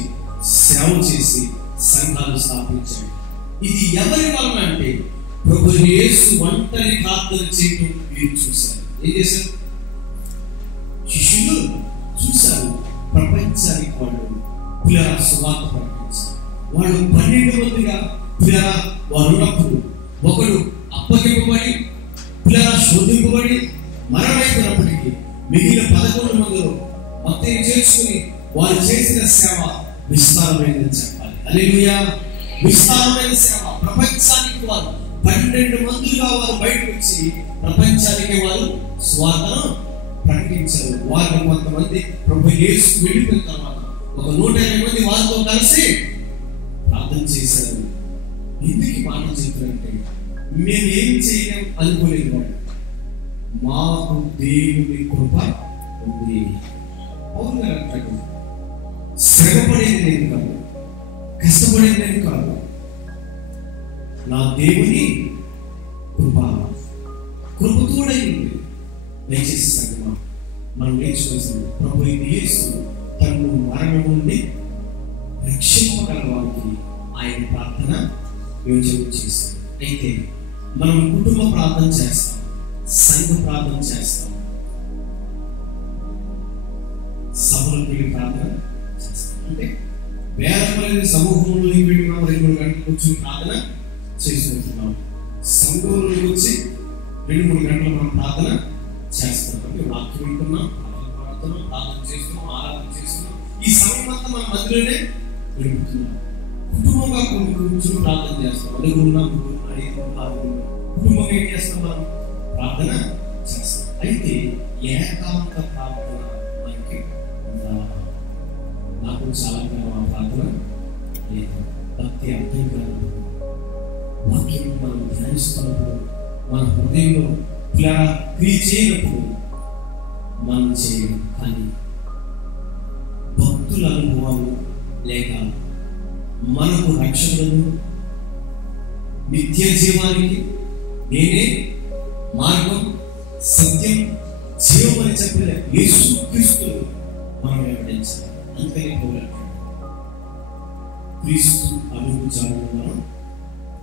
సేవ చేసి సంఘాలు స్థాపించాడు. ఇది ఎవరి వలన అంటే ప్రభువు యేసు ఒంటరి ప్రార్థన చేయడం మీరు చూశారు. ఏం చేశారు? శిష్యులు చూశారు. ప్రపంచానికి వాళ్ళు పిల్లరా సువార్త ప్రకటించారు. వాళ్ళు 12 మందిగా పిల్లరా వారు ఉన్నప్పుడు ఒకడు అప్పగింపబడి పిల్లరా శోధింపబడి మరణమైపోయినప్పటికీ మిగిలిన 11 మందిలో మొత్తం చేసుకుని వారు చేసిన సేవ విస్తారమైనదని చెప్పాలి. హల్లెలూయా. విస్తారమైన సేవ. ప్రపంచానికి వారు 12 మందిగా వారు బయటకు వచ్చి ప్రపంచానికి వారు స్వార్థను ప్రకటించారు. వారిని కొంతమంది ప్రభు యేసు వెళ్ళిపోయిన తర్వాత ఒక 120 మంది వారితో కలిసి ప్రార్థన చేశారు. ఎందుకు మాట చెప్తారంటే మేము ఏం చేయలేం అనుకోలేదు వాడు, మాకు దేవుని కృప ఉంది. పౌలు గారు అంటాడు, శ్రమపడేది నేను కాదు, కష్టపడేది నేను కాదు, నా దేవుని కృప తోడైంది. దయచేసి సంగమా మనం నేర్చుకోవాల్సింది, ప్రభు యేసు తను మరణం నుండి రక్షింపగల వారికి ఆయన ప్రార్థన యోచన చేశారు. అయితే మనం కుటుంబ ప్రార్థన చేస్తాం, సంఘ ప్రార్థన చేస్తాం, సభలకు వెళ్ళి ప్రార్థన చేస్తాం. అంటే వేల మంది సమూహంలో 2-3 గంటలకు వచ్చి ప్రార్థన చేసుకుంటున్నాం. సంఘంలో వచ్చి 2-3 గంటలు మనం ప్రార్థన చేస్తాం. అంటే వాక్యం వింటున్నాం, ప్రార్థన చేస్తున్నాం, ఆరాధన చేస్తున్నాం. ఈ సమయం అంతా మన మధ్యలోనే గడుపుతున్నాం. కుటుంబంగా కూర్చొని ప్రార్థన చేస్తాం. కుటుంబం ఏం చేస్తాం? మనం ప్రార్థన చేస్తాం. అయితే ఏకాంత ప్రార్థన మనకి నాకు చాలా కాలం ప్రార్థన లేదు. భక్తి అర్థం కాదు. వాక్యం మనం ధ్యానిస్తున్నప్పుడు మన హృదయంలో క్రియ చేయనప్పుడు మనం చేయడం. కానీ భక్తుల అనుభవాలు లేక మనకు రక్షణను నిత్య జీవానికి నేనే మార్గం సత్యం జీవం అని చెప్పిన యేసు క్రీస్తును మనం వెంబడించాలి. అందుకని కోరుకుంటాం, క్రీస్తు అడుగు జాడను మనం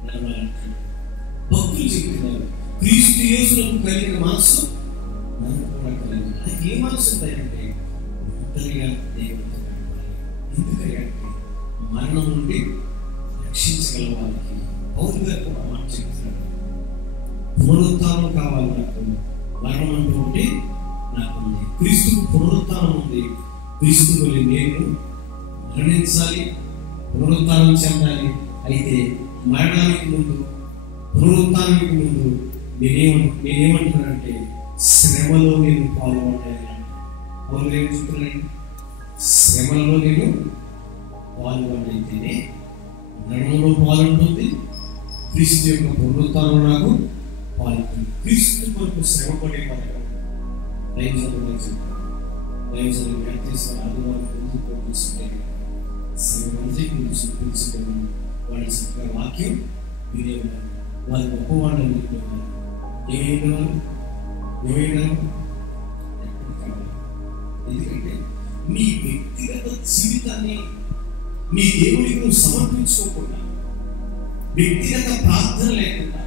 నడవాలంటాడు. భక్తులు చెప్తున్నారు, క్రీస్తు యేసులకు కలిగిన మనసు మనకు కూడా కలిగింది. అది ఏ మనసు ఉందంటే ఒంటరిగా దేవుడితో గడపాలి. ఎందుకంటే మరణం నుండి రక్షించగల వారికి పౌలు గారు కూడా మాట చెప్తున్నాడు, పునరుత్థానం కావాలి నాకు, మరణం అంటూ ఉంటే నాకు ఉంది. క్రీస్తుకు పునరుత్థానం ఉంది. క్రీస్తు వల్ల నేను మరణించాలి, పునరుత్థానం చెందాలి. అయితే మరణానికి ముందు, పునరుత్థానానికి ముందు నేనేమంటున్నానంటే శ్రమలో నేను పాల్గొంటాను. పౌలు ఏం చెప్తున్నాను? శ్రమలలో నేను పాల్గొనైతేనే మరణంలో పాల్గొంటుంది, క్రీస్తు యొక్క పునరుత్థానం నాకు పాల్గొంటుంది. క్రీస్తు కొరకు శ్రమ పడే పథకం దైవజనులు చెప్పారు. దైవజనులు వ్యక్తిస్తారు ఆదివారం ముందు పంపిస్తుంటే వాళ్ళ చక్కగా వాక్యం వినేవారు. వాళ్ళు గొప్పవాళ్ళు వినేవారు. ఏమైనారు? ఎందుకంటే నీ వ్యక్తిగత జీవితాన్ని నీ దేవుడికి నువ్వు సమర్పించుకోకుండా, వ్యక్తిగత ప్రార్థన లేకుండా,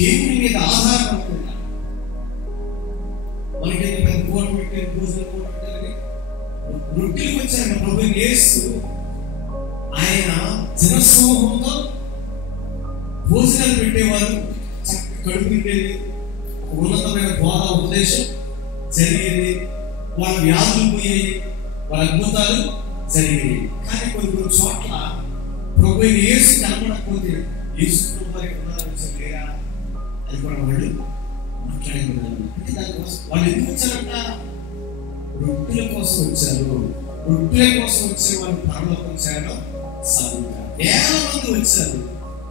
దేవుని మీద ఆధారపడకుండా, మనకి పెద్ద కూర పెట్టారు, భోజనం కూర పెట్టారని రొట్టెలకు వచ్చారు. ప్రభు యేసు ఆయన జనసమూహంతో భోజనాలు పెట్టేవారు. కడుపు నిండేది, ఉన్నతమైన బోధ ఉపదేశం జరిగేది, వాళ్ళ వ్యాధులు పోయేవి, వాళ్ళ అద్భుతాలు జరిగేవి. కానీ కొన్ని చోట్ల ప్రభు యేసు కనపడకపోతే యేసు లేరా అది కూడా వాళ్ళు మాట్లాడేవాళ్ళు. అంటే దానికోసం వాళ్ళు ఎందుకు వచ్చారంట? రొట్టెల కోసం వచ్చారు. రొట్టెల కోసం వచ్చే వాళ్ళు పరలోకం చేయడం సాధ్యం. వేల మంది వచ్చారు,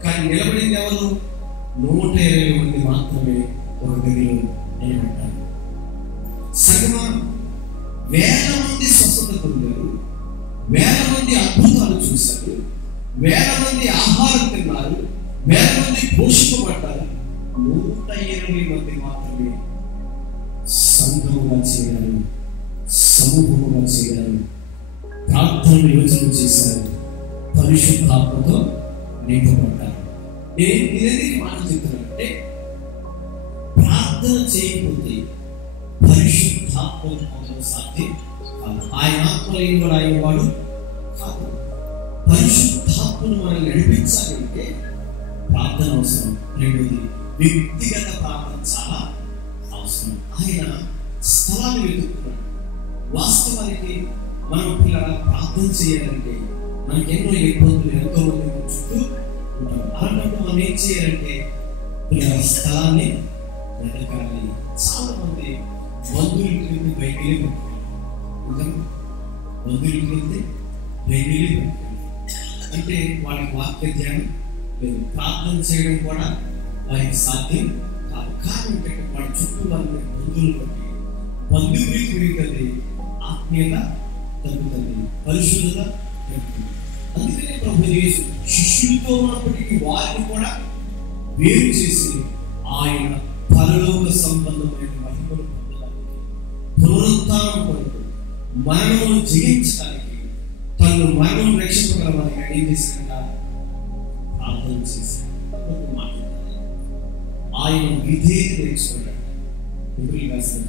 కానీ నిలబడింది ఎవరు? 120 మంది మాత్రమే ఒక గదిలో నిలబడ్డారు. సగమా వేల మంది స్వస్థత పొందారు, వేల మంది అద్భుతాలు చూశారు, వేల మంది ఆహారం తిన్నారు, వేల మంది పోషింపబడ్డారు. 120 మంది మాత్రమే సంఘముగా చేరారు, సమూహముగా చేరారు, ప్రార్థనలు యోచన చేశారు, పరిశుద్ధాత్మతో నింపబడ్డారు. నేను మాట చెప్తున్నానంటే ప్రార్థన చేయకపోతే పరిశుద్ధాత్మ పొందడం సాధ్యం కాదు. ఆయన ఆత్మ లేనివాడు అయ్యేవాడు కాదు. పరిశుద్ధాత్మను మనం నడిపించాలంటే ప్రార్థన అవసరం. రెండోది వ్యక్తిగత ప్రార్థన చాలా అవసరం. ఆయన స్థలాన్ని వెతుకుతున్నాడు. వాస్తవానికి మనం పిల్లల ప్రార్థన చేయాలంటే మనకి ఎన్నో ఇబ్బందులు, ఎంతో మంది చుట్టూ ఉంటారు. అలాంటప్పుడు మనం ఏం చేయాలంటే పిల్లల స్థలాన్ని వెతకాలి. చాలా మంది బంధువులకి వెళ్తే బయటికి వెళ్తారు. బంధువులకి వెళ్తే డైలీ అంటే వాళ్ళకి వాక్య ధ్యానం లేదు, ప్రార్థన చేయడం కూడా వారికి సాధ్యం కాదు. కారణం ఏంటంటే వాళ్ళ చుట్టూ వాళ్ళని బంధువులు బట్టి బంధువులు పెరుగుతుంది, ఆత్మీయత తగ్గుతుంది, పరిశుద్ధత తగ్గుతుంది. అందుకనే ప్రభు యేసు శిష్యులతో ఉన్నప్పటికీ వారిని కూడా వేరు చేసి ఆయన పరలోక సంబంధమైన మహిమను పొందడానికి, పునరుత్థానం కొరకు, మరణమును జయించడానికి, తను మరణం రక్షించగలవారికి ఏం చేసినట్ట ప్రార్థన చేశారు. ఆయన విధేయత నేర్చుకున్నాడు. ఎప్పుడు రాసిన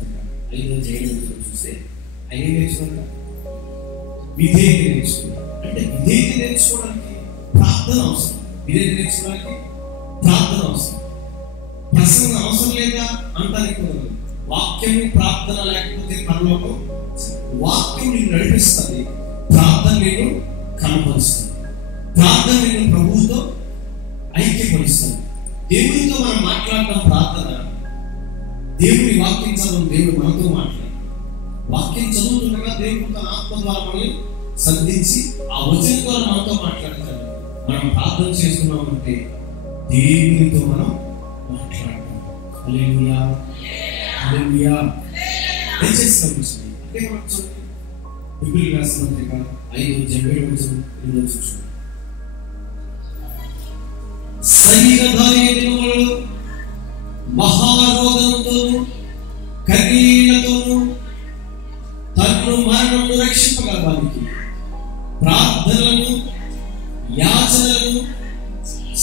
5వ అధ్యాయంలో చూస్తే ఆయన ఏం నేర్చుకున్నాడు? విధేయత నేర్చుకున్నాడు. అంటే విధేయత నేర్చుకోవడానికి ప్రార్థన అవసరం. విధేయత నేర్చుకోవడానికి ప్రార్థన అవసరం. ప్రసంగం అవసరం లేదా అంటానికి కుదరదు. వాక్యము ప్రార్థన లేకపోతే పరలోకం. వాక్యం నిన్ను నడిపిస్తుంది, ప్రార్థన నేను కనపరుస్తుంది, ప్రార్థన నేను ప్రభువుతో ఐక్యపరుస్తుంది. దేవునితో మనం మాట్లాడటం ప్రార్థన. దేవుని వాక్యం చదవడం, దేవుడు మనతో మాట్లాడు. వాక్యం చదువుతుండగా దేవుడు తన ఆత్మ ద్వారా మనల్ని సంధించి ఆ వచనం ద్వారా మనతో మాట్లాడతాడు. మనం ప్రార్థన చేస్తున్నామంటే దేవునితో మనం మాట్లాడతాం. హల్లెలూయా, హల్లెలూయా. దయచేసి గమనించండి. అంటే మనం చూడండి, ఫిబ్రవరి రాసిన పత్రిక 5వ అధ్యాయం చూడండి. శరీరధారి దినములలో మహారోగంతోను కన్నీళ్లతోను తన్ను మరణము రక్షింపగలవానికి ప్రార్థనలను యాచనలను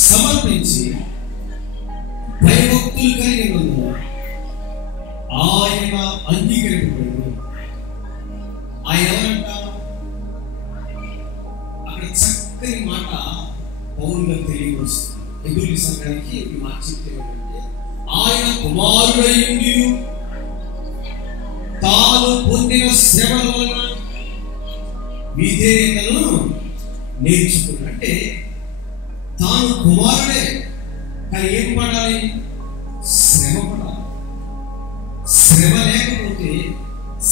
సమర్పించి భయభక్తులు కలిగినందున ఆయన అంగీకరింపబడు. ఆయన ఎవరంట? అక్కడ చక్కని మాట పౌరులుగా తెలియవస్తుంది. ఎదురు సంఘానికి ఈ మాట చెప్తే ఏంటంటే, ఆయన కుమారుడై ఉండి తాను పొందిన శ్రమల వలన విధేయతను నేర్చుకున్నాడు. అంటే తాను కుమారుడే, కానీ ఏం పడాలి? శ్రమ పడాలి. శ్రమ లేకపోతే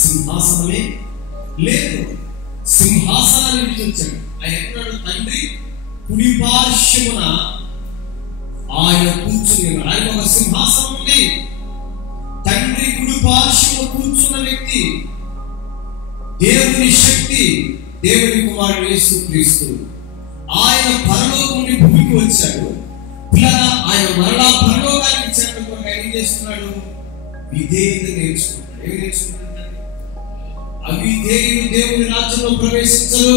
సింహాసనమే లేదు. సింహాసనాన్ని విడిచొచ్చాడు. ఆయన ఎక్కడాడు? తండ్రి కుడి పార్శ్వమున ఆయన కూర్చుని ఉన్నాడు. ఆయన ఒక సింహాసనం ఉంది. తండ్రి కుడి పార్శ్వమున కూర్చున్న వ్యక్తి దేవుని శక్తి, దేవుని కుమారుడు యేసుక్రీస్తు. ఆయన పరలోకం నుండి భూమికి వచ్చాడు. పిల్లల ఆయన మరలా పరలోకానికి చేరడం ఆయన ఏం చేస్తున్నాడు? విధేయత నేర్చుకుంటాడు. ఏం నేర్చుకుంటాడు? అవిధేయులు దేవుని రాజ్యంలో ప్రవేశించరు.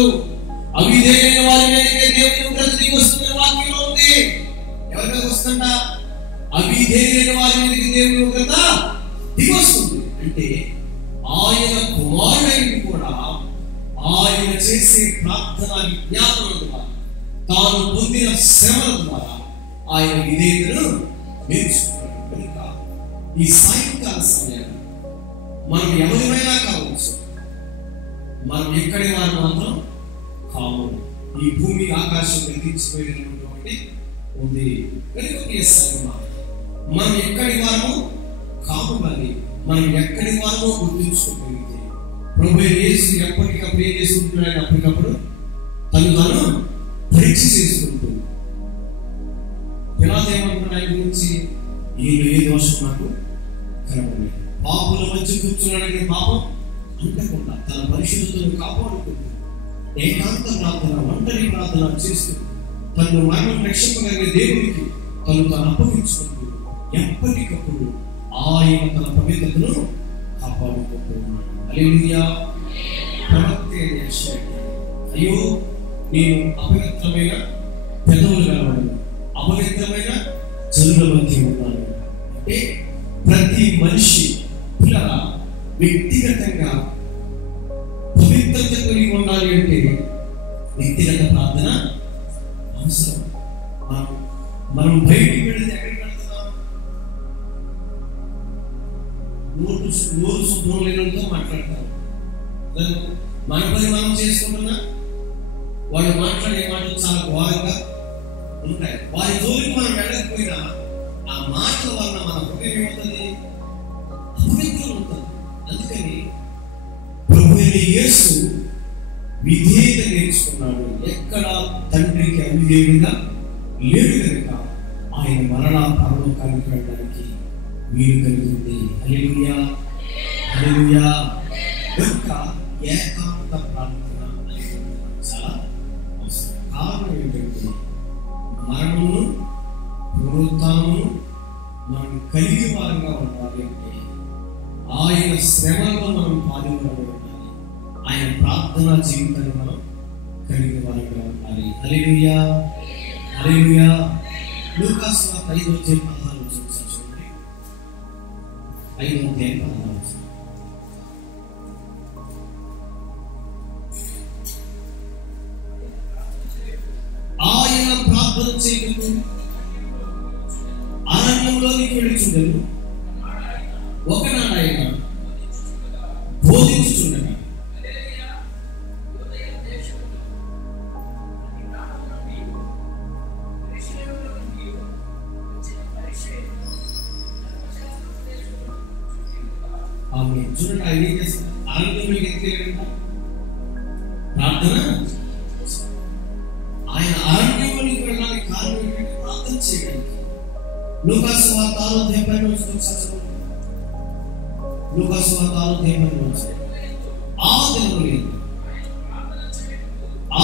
అవిధేయులైన వారి మీదకే దేవుని ఉగ్రత దిగి వస్తుందని వాక్యంలో ఉంది. ఎవరి మీద వస్తుంట? అవిధేయులైన వారి మీదకి దేవుని ఉగ్రత దిగి వస్తుంది. అంటే ఆయన కుమారుడైన కూడా ఆయన చేసే ప్రార్థన విజ్ఞాపన ద్వారా, తాను పొందిన శ్రమల ద్వారా ఆయన విధేయతను నేర్చుకున్నాడు. కనుక ఈ సాయంకాల సమయాన్ని మనం ఎవరిమైనా కావచ్చు, మనం ఎక్కడి వారు మాత్రం కావు. ఈ భూమి ఆకాశం తీర్చిపోయినటువంటి ఉంది. మనం ఎక్కడి వారము కావు. కానీ మనం ఎక్కడి వారమో గుర్తుంచుకోగలిగితే ప్రభువైన యేసు ఎప్పటికప్పుడు ఏం చేసుకుంటున్నాడు? అప్పటికప్పుడు తను పరీక్ష చేసుకుంటూ ఎలా ఏమంటున్నాడు ఆయన గురించి? ఈయన ఏ దోషం నాకు కనబడలేదు. పాపుల మధ్య కూర్చున్నాడనే పాపం అంటకుండా తన పరిశుద్ధతను కాపాడుకుంటూ ఏకాంత ప్రార్థన, ఒంటరి ప్రార్థన చేస్తూ తను మరణం రక్షింపగలిగే దేవునికి తను అప్పగించుకుంటూ ఎప్పటికప్పుడు ఆయన తన పవిత్రతను కాపాడుకుంటూ ఉన్నాడు. హల్లెలూయా. ప్రవక్త అయ్యో, నేను అపవిత్రమైన పెదవులు కలవాడు, అపవిత్రమైన జనుల మధ్య ఉన్నాను. అంటే ప్రతి మనిషి పిల్లల వ్యక్తిగతంగా పవిత్రత కలిగి ఉండాలి. అంటే వ్యక్తిగత ప్రార్థన అవసరం. మనం బయటికి వెళితే ఎక్కడికి వెళ్తున్నాం? నోరు శుభ్రం లేనంతో మాట్లాడతాం. మన పని మనం చేసుకుంటున్నా వాళ్ళు మాట్లాడే మాటలు చాలా ఘోరంగా ఉంటాయి. వారి జోలికి మనం వెళ్ళకపోయినా ఆ మాటల వలన మన హృదయం ఏమవుతుంది? అపవిత్రం ఉంటుంది. అందుకని ప్రభువైన యేసు విధేయత నేర్చుకున్నాడు. ఎక్కడ తండ్రికి అవిధేయుడిగా లేడు కనుక ఆయన మరలా పరలోకానికి వెళ్ళడానికి వీలు కలిగింది. హల్లెలూయా, హల్లెలూయా. కనుక ఏకాంత ప్రార్థన అనేది చాలా అవసరం. కారణం ఏంటంటే మరణమును పునరుత్థానమును మనం కలిగి వారంగా ఉండాలి అంటే ఆయన శ్రమలో మనం పాల్గొనబడి ఉండాలి. ఆయన ప్రార్థనా జీవితాన్ని మనం కలిగి వారంగా ఉండాలి. హల్లెలూయా, హల్లెలూయా. లూకాసు సువార్త 5:16 చూడండి. 5:16. ఆయన ప్రార్థన చేయటకు అరణ్యంలోనికి వెళ్ళుచుండెను. ఒకనాడు ఆయన బోధించుచుండగా ఆమె చూడండి ఆయన ఏం చేస్తారు? అరణ్యంలోకి ఎత్తుకెళ్ళాడంట ప్రార్థన. ఆయన అరణ్యంలోకి వెళ్ళడానికి కారణం ఏంటంటే ప్రార్థన చేయడానికి. లూకాసు సువార్త 6:10 లూకాసు సువార్త 6:10 ఆ దినమున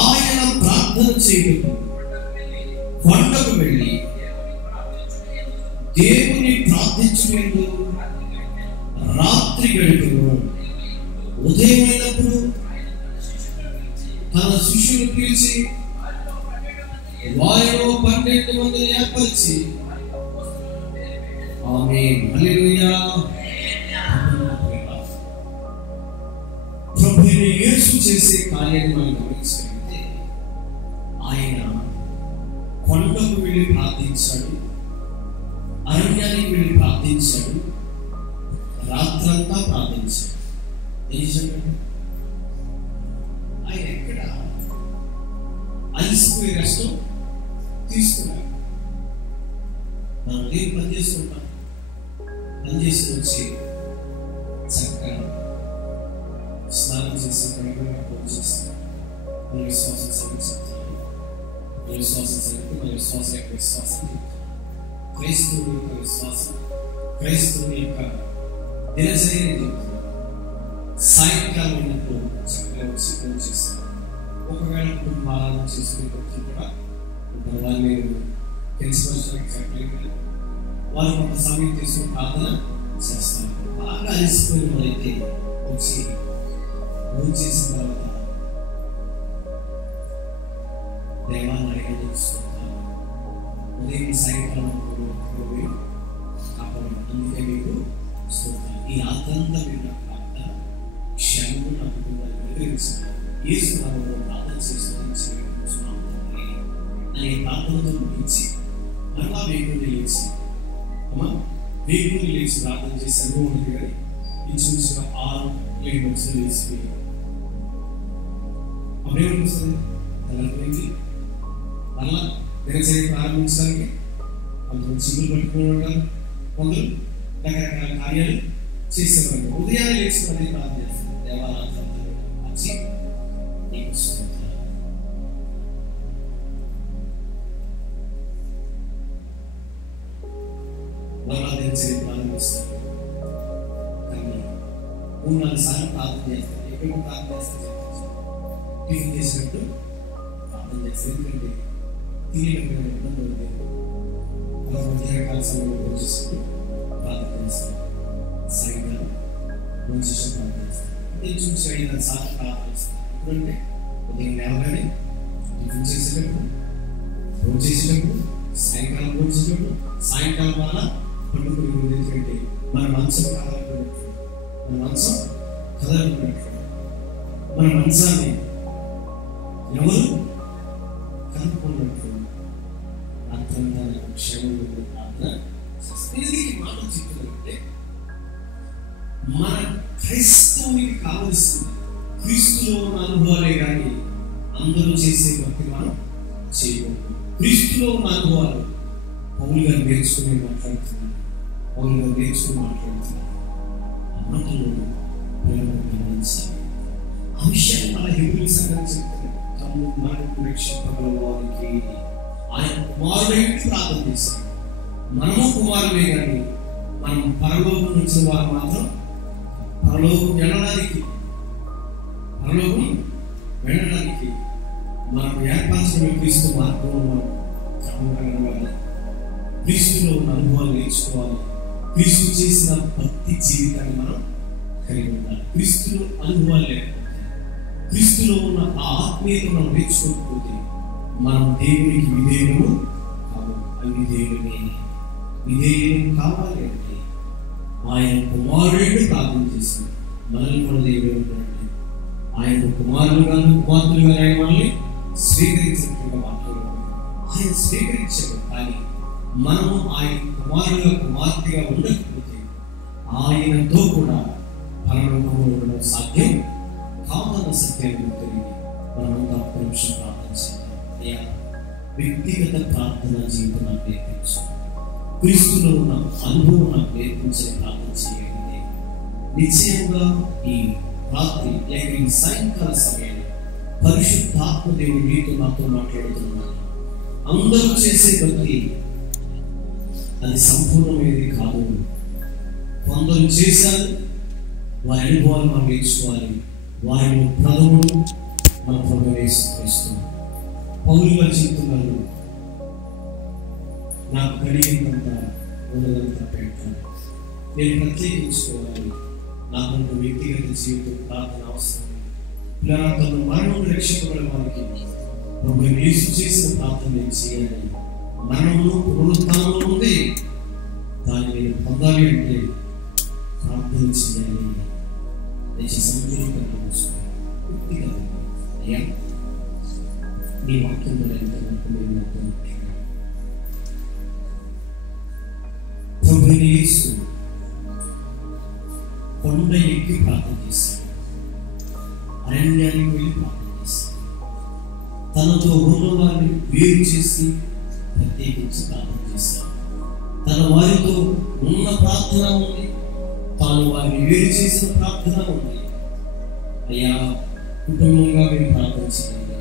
ఆయన ప్రార్థన చేయటకు కొండకు వెళ్ళి దేవుని ప్రార్థించుటకు రాత్రి గడిపెను. ఉదయమైనప్పుడు తన శిష్యులు పిలిచి వారిలో 12 మందిని ఏర్పరిచి ఆమేన్, హల్లెలూయా. ప్రభువైన యేసు చేసే కార్యాన్ని మనం గమనించగలిగితే ఆయన కొండకు వెళ్ళి ప్రార్థించాడు, అరణ్యానికి వెళ్ళి ప్రార్థించాడు, రాత్రంతా ప్రార్థించాడు. ఏం చెప్పండి? ఆయన ఎక్కడ అలసిపోయి రెస్ట్ తీసుకున్నాడు. మనం ఏం పని చేసుకుంటాం? పని చేసి వచ్చి చక్కగా స్నానం చేసి చేస్తాం. మన విశ్వాసం సంగతిస్తాం. మన విశ్వాసం సంగతి మన విశ్వాసం యొక్క విశ్వాసం, క్రైస్తవుని యొక్క విశ్వాసం, క్రైస్తవుని యొక్క దినచర్యని చెప్తున్నాం. సాయంకాలం అయినప్పుడు చక్కగా వచ్చి పూజ చేస్తాం. ఒకవేళ కుటుంబ ఆరాధన చేసుకునే వ్యక్తులు కూడా వాళ్ళు పెంచుకోవడానికి చెప్పలేదు. వాళ్ళు కొంత సమయం తీసుకుని ప్రార్థన చేస్తారు. బాగా అలసిపోయిన వాళ్ళైతే వచ్చి పూజ చేసిన తర్వాత దేవాన్ని అడిగి చూసుకుంటారు. ఉదయం సాయంకాలం కాపాడు. అందుకే మీకు చూస్తాను ఈ రాత్రంతా మీరు నా ప్రార్థన క్షణము నా కుటుంబాన్ని వివరించారు. యేసు నామములో ప్రార్థన చేస్తున్నాను అనే ప్రార్థనతో ముగించి మరలా వేగుని లేచి వేగుని లేచి ప్రార్థన చేసి అనుభవం కానీ ఇంచుమించుగా 6-7 నిమిషాలు వేసిపోయి అప్పుడేమనిపిస్తుంది? తెల్లపోయింది. మళ్ళా దినచర్య ప్రారంభించడానికి కొందరు చిగురు పట్టుకుని ఉంటారు, కొందరు రకరకాల కార్యాలు చేసేవారు. ఉదయాన్నే లేచుకుని ప్రార్థన చేస్తారు. దేవాలయాలు వచ్చి నీకు మరలా దినచర్య ప్రారంభిస్తారు. కానీ 3-4 సార్లు ప్రార్థన చేస్తారు. ఎప్పుడు ప్రార్థన చేస్తారు? టిఫిన్ చేసినట్టు ప్రార్థన చేస్తారు. ఎందుకంటే తినేటప్పుడు ఇబ్బంది ఉంది. అలా మధ్యాహ్నకాల సమయంలో వచ్చేసి ప్రార్థన చేస్తారు. సాయంకాలం మంచి ప్రార్థన చేస్తారు. చూసి 5-6 సార్లు ప్రార్థన చేస్తారు. ఎప్పుడంటే ఉదయం లేవగానే టిఫిన్ చేసేటప్పుడు, భోజనం చేసేటప్పుడు, సాయంకాలం భోజనం చేసేటప్పుడు, సాయంకాలం వల్ల పండుగలు. ఎందుకంటే మన మనసు కదలకున్నట్టు, మన మనసు కదలకున్నట్టు, మన మనసాన్ని ఎవరు కనుక్కున్నట్టు అర్థంగా క్షేమంలో ప్రార్థన చేస్తుంది. మాట చెప్తుందంటే మన క్రైస్తవునికి కావలసింది క్రీస్తులో ఉన్న అనుభవాలే కానీ అందరూ చేసే భక్తి మనం చేయకూడదు. క్రీస్తులో ఉన్న అనుభవాలు పౌలు గారు నేర్చుకుని మాట్లాడుతున్నారు. పౌలు గారు నేర్చుకుని మాట్లాడుతున్నారు. ఆ మాటలు గమనించాలి. ఆ విషయాన్ని మన హెబ్రీ సంఘం చెప్తున్నారు. మనకు రక్షింపగల వారికి ఆయన కుమారుడే ప్రార్థన చేశాడు. మనము కుమారులే కానీ మనం పరలోకం వచ్చిన వారు మాత్రం పరలోకం వెళ్ళడానికి మనకు ఏర్పరచిన క్రీస్తు మార్గంలో మనం క్రమపరచాలి. క్రీస్తులో ఉన్న అనుభవాలు నేర్చుకోవాలి. క్రీస్తు చేసిన భక్తి జీవితాన్ని మనం కలిగి ఉండాలి. క్రీస్తులో అనుభవాలు లేకపోతే, క్రీస్తులో ఉన్న ఆ ఆత్మీయత మనం నేర్చుకోకపోతే మనం దేవునికి విధేయులు కావు. విధేయులు కావాలి అంటే ఆయన కుమారుడిని ప్రార్థన చేశాడు. మనల్ని కూడా దేవుడు ఉంటాడంటే ఆయన కుమారులుగాను కుమార్తెలుగా మనల్ని స్వీకరించినట్టుగా మాట్లాడుతున్నాడు. ఆయన స్వీకరించాడు. కానీ మనము ఆయన కుమారులుగా కుమార్తెగా ఉండకపోతే ఆయనతో కూడా పరలోకంలో ఉండడం సాధ్యం కాదన్న సత్యాన్ని తెలియదు. మనమంతా ఒక్క నిమిషం ప్రార్థన చేద్దాం. అయ్యా, వ్యక్తిగత ప్రార్థన జీవితం నాకు నేర్పించు. క్రీస్తులో ఉన్న అనుభవం నాకు నేర్పించని ప్రార్థన చేయగలిగితే నిశ్చయంగా ఈ రాత్రి లేక ఈ సాయంకాల సమయంలో పరిశుద్ధాత్మ దేవుడు మీతో నాతో మాట్లాడుతున్నాను. అందరూ చేసే భక్తి అది సంపూర్ణమైనది కాదు. కొందరు చేశారు, వారి అనుభవాలు మనం నేర్చుకోవాలి. వారిలో ప్రథముడు మన ప్రభువు యేసుక్రీస్తు. పౌలు గారు చెప్తున్నారు, నాకు కలిగినంత ఉన్నదంతా పెట్టాను. నేను ప్రత్యేకించుకోవాలి. నాకంటూ వ్యక్తిగత జీవితం ప్రార్థన అవసరం. పిల్లలందరూ మరణం రక్షింపబడే వారికి ప్రభు యేసు చేసిన ప్రార్థన నేను చేయాలి. మరణము పునరుత్థానం ఉంది, దాన్ని నేను పొందాలి అంటే ప్రార్థన చేయాలి. వ్యక్తిగతంగా అయ్యా, నీ వాక్యం ద్వారా ఎంతవరకు మీరు నాతో ప్రభు యేసు కొండ ఎక్కి ప్రార్థన చేశాడు. అరణ్యానికి వెళ్ళి ప్రార్థన చేశాడు. తనతో ఉన్న వారిని వేరు చేసి ప్రత్యేకించి ప్రార్థన చేశాడు. తన వారితో ఉన్న ప్రార్థన ఉంది, తాను వారిని వేరు చేసిన ప్రార్థన ఉంది. అయ్యా, కుటుంబంగా మేము ప్రార్థన చేయాలి,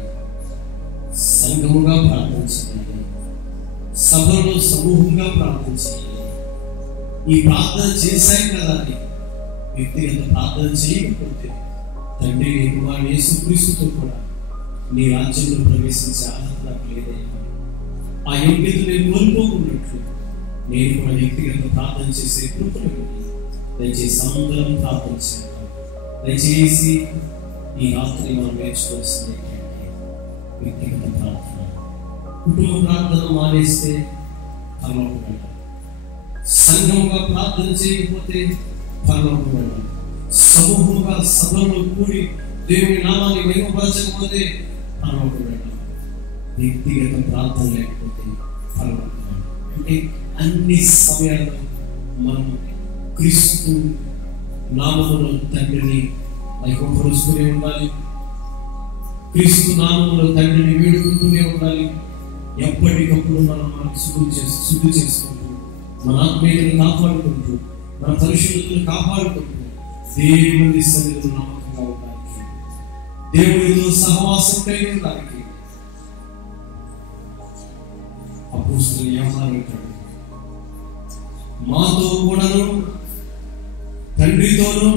సంఘముగా ప్రార్థన చేయాలి, సభలో సమూహంగా ప్రార్థన చేయాలి. ఈ ప్రార్థన చేశాం కదా అని వ్యక్తిగత ప్రార్థన చేయకపోతే తండ్రి నీ కుమారుడు యేసుక్రీస్తుతో కూడా నీ రాజ్యంలో ప్రవేశించే అర్హత నాకు లేదయ్యా. ఆ యోగ్యత నేను కోల్పోకున్నట్లు నేను కూడా వ్యక్తిగత ప్రార్థన చేసే కృపను దయచేసి అందరం ప్రార్థన చేద్దాం. దయచేసి ఈ రాత్రి మనం నేర్చుకోవాల్సింది ఏంటంటే వ్యక్తిగత ప్రార్థన. కుటుంబ ప్రార్థన మానేస్తే పరలోకం వెళ్ళాలి. సంఘముగా ప్రార్థన చేయకపోతే పరలోకం వెళ్ళాలి. సమూహంగా సభలో కూడి దేవుని నామాన్ని మహిమపరచకపోతే పరలోకం వెళ్ళాలి. వ్యక్తిగత ప్రార్థన లేకపోతే పరలోకం వెళ్ళాలి. అంటే అన్ని సమయాల్లో మనం క్రీస్తు నామములో తండ్రిని మహిమపరుస్తూనే ఉండాలి. క్రీస్తు నామములో తండ్రిని వేడుకుంటూనే ఉండాలి. ఎప్పటికప్పుడు మనం శుద్ధి చేసుకుంటూ మన ఆత్మీయతను కాపాడుకుంటూ మన పరిశుద్ధతను కాపాడుకుంటూ దేవుని సన్నిధిలో నమ్మకంగా ఉండడానికి, దేవుడితో సహవాసం కలిగి ఉండడానికి అపోస్తలుడు యోహాను అంటాడు, మాతో కూడాను తండ్రితోనూ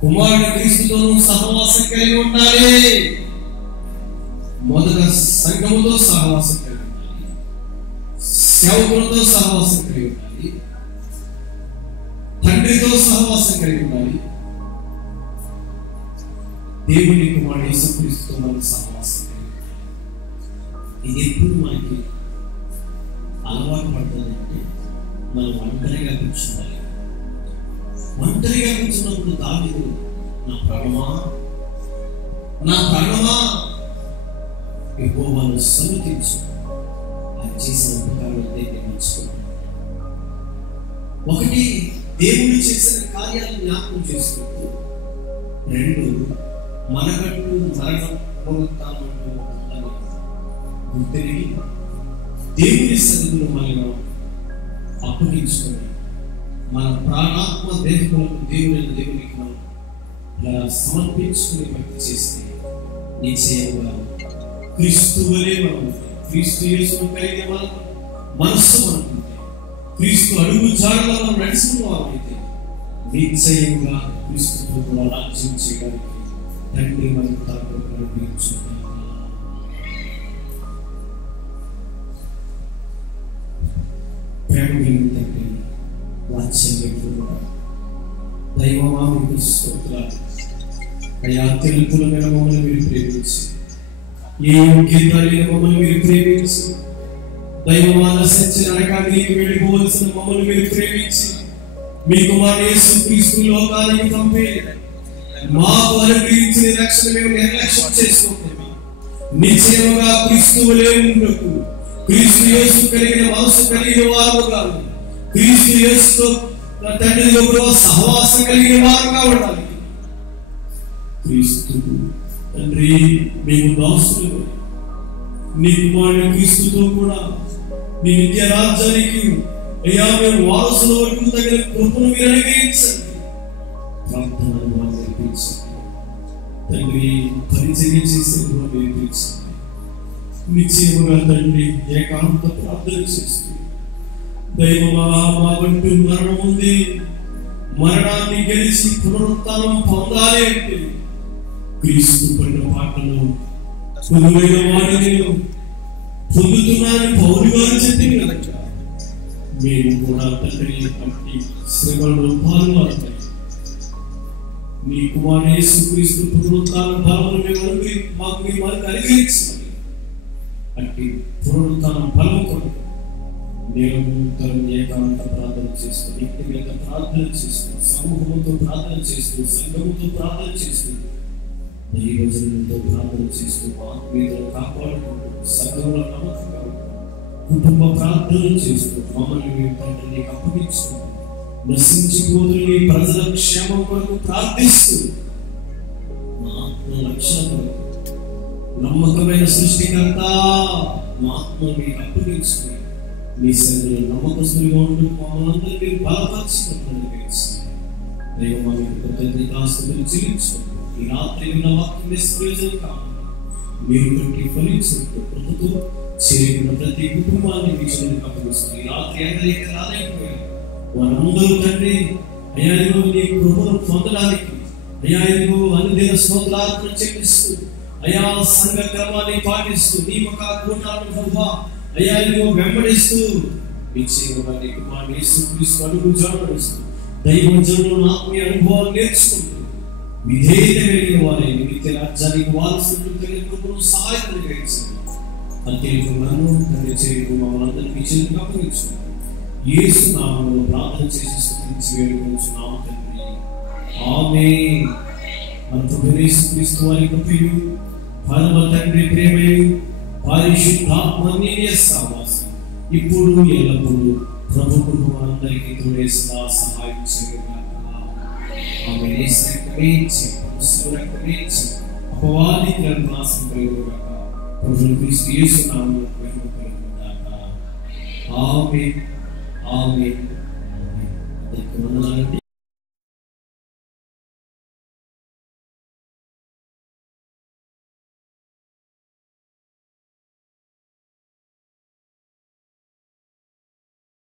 కుమారుడు క్రీస్తుతోనూ సహవాసం కలిగి ఉండాలి. మొదట సంఘముతో సహవాసం కలిగి ఉండాలి, సేవకులతో సహవాసం కలిగి ఉండాలి, తండ్రితో సహవాసం కలిగి ఉండాలి, దేవుని కుమారుడు యేసుక్రీస్తుతో మనం సహవాసం కలిగి ఉండాలి. ఇది ఎప్పుడు మనకి అలవాటు పడుతుందంటే మనం ఒంటరిగా కూర్చోవాలి. ఒంటరిగా కూర్చున్నప్పుడు దావీదు నా ప్రాణమా యెహోవాను సన్నుతించు, ఆయన చేసిన ఉపకారాలు మర్చిపోతాను. ఒకటి, దేవుడు చేసిన కార్యాలను జ్ఞాపకం చేసుకుంటూ, రెండు, మనకంటూ మరణం పునరుత్థానంలో ఉందని గుర్తిరిగి దేవుని సన్నిధిలో మనం అప్పగించుకొని మన ప్రాణాత్మ దేహములకు దేవునికి మనం ఇలా సమర్పించుకుని భక్తి చేస్తే నిశ్చయంగా క్రీస్తు వలె మనం క్రీస్తు యేసును కలిగిన మనం మనస్సు మనకుంటే, క్రీస్తు అడుగు జాడలో మనం నడిచిన వారైతే నిశ్చయంగా క్రీస్తుతో కూడా రాజ్యం చేయడానికి తండ్రి మనకు తనకు నడిపించుకుంటాం. ప్రేమ కలిగిందంటే వాత్సల్యం కూడా దైవమా మీకు స్తోత్రాలు అయ్యా. తెలుపులమైన మమ్మల్ని మీరు ప్రేమించి, ఏ యోగ్యత లేని మమ్మల్ని మీరు ప్రేమించి, దైవమా నశించిన నరకానికి వెళ్ళిపోవలసిన మమ్మల్ని మీరు ప్రేమించి, మీ కుమారుడు యేసుక్రీస్తు లోకానికి పంపి మాకు అనుగ్రహించిన రక్షణ మేము నిర్లక్ష్యం చేసుకుంటున్నాం. నిశ్చయముగా క్రీస్తువులే ఉండకు, క్రీస్తు యేసు కలిగిన మనసు కలిగిన వారుగా, క్రీస్తు యేసుతో తండ్రి సహవాసం కలిగిన వారుగా ఉండాలి. క్రీస్తు తండ్రి మేము దాసులు, నీ కుమారుడు క్రీస్తుతో కూడా నీ నిత్య రాజ్యానికి అయ్యా మేము వారసుల వరకు తగిన కృపను మీరు అనుగ్రహించండి. ప్రార్థనలు నేర్పించండి తండ్రి, పరిచర్య చేసే నేర్పించండి. నిశ్చయముగా తండ్రి ఏకాంత ప్రార్థన చేస్తూ, దైవమా మాకంటూ మరణం ఉంది, మరణాన్ని గెలిచి పునరుత్థానం పొందాలి అంటే క్రీస్తు పడిన పాటలు పొందులైన వాడిని పొందుతున్నారని పౌలు గారు చెప్పింది కనుక మేము కూడా తండ్రి అట్టి శ్రమలో పాల్గొంటాం. నీ కుమారుడు యేసుక్రీస్తు పునరుత్థాన బలమును మేము మాకు మీరు అనుగ్రహించండి. అట్టి పునరుత్థాన బలము కొరకు నిరంతరం ఏకాంత ప్రార్థన చేస్తూ, వ్యక్తిగత ప్రార్థన చేస్తూ, సమూహంతో ప్రార్థన చేస్తూ, సంఘముతో ప్రార్థన చేస్తూ, దైవజనులతో ప్రార్థన చేస్తూ, ఆత్మీయతను కాపాడుకుంటూ, సంఘంలో నమ్మకంగా కుటుంబ ప్రార్థన చేస్తూ మమ్మల్ని మేము తండ్రి నీకు అప్పగించుకుంటూ, నశించిపోతున్న నీ ప్రజల క్షేమం కొరకు ప్రార్థిస్తూ, మా ఆత్మ రక్షణ కొరకు నమ్మకమైన సృష్టికర్త మా ఆత్మ మీకు అప్పగించుకుని మీ సన్నిధిలో నమ్మకస్తులుగా ఉంటూ మమ్మల్ని అందరూ మీరు బలపరచుకుంటున్నారు. కృతజ్ఞతాస్తుతులు చెల్లించుకుంటూ ఈ రాత్రి విన్న వాక్యం నిష్ప్రయోజనం కాకుండా మీరు కట్టి ఫలించుకుంటూ కృపతో చేరిన ప్రతి కుటుంబాన్ని మీ చెల్లికి అప్పగిస్తుంది. ఈ రాత్రి అందరికీ రాలేకపోయారు వారందరూ తండ్రి అయ్యా నీ కృపను పొందడానికి అయ్యా అనుదిన స్తోత్రార్పణ చెల్లిస్తూ, అయా సంఘ క్రమాన్ని పాటిస్తూ, నీ ఒక కూటాలను అయ్యా వెంబడిస్తూ, నిశ్చయంగా నీ కుమారుడు యేసుక్రీస్తు అడుగు జాడవేస్తూ దైవజనులను ఆత్మీయ అనుభవాలు నేర్చుకుంటూ విధేయత కలిగిన వారే నిత్య రాజ్యానికి వారసులు సహాయం కలిగించండి. అంతేందుకు నన్ను తండ్రి చేయకు మమ్మల్ని అందరికీ చేతులకు అప్పగించుకుంటూ యేసు నామములో ప్రార్థన చేసి స్తుతించి వేడుకొంచున్నాము తండ్రి. ఆమేన్. మన ప్రభువైన యేసుక్రీస్తు వారి కృపయు పరమ తండ్రి ప్రేమయు పరిశుద్ధాత్మ అన్యోన్య సహవాసం ఇప్పుడు ఎల్లప్పుడూ ప్రభు కుటుంబాలందరికీ తోడే సదా సహాయం చేయగాక. ఆమె అపవాదికి నాశనం కలుగుగాక. ప్రభు క్రీస్తు యేసు నామములో మహిమ కలుగుగాక. ఆమేన్. ఆమేన్.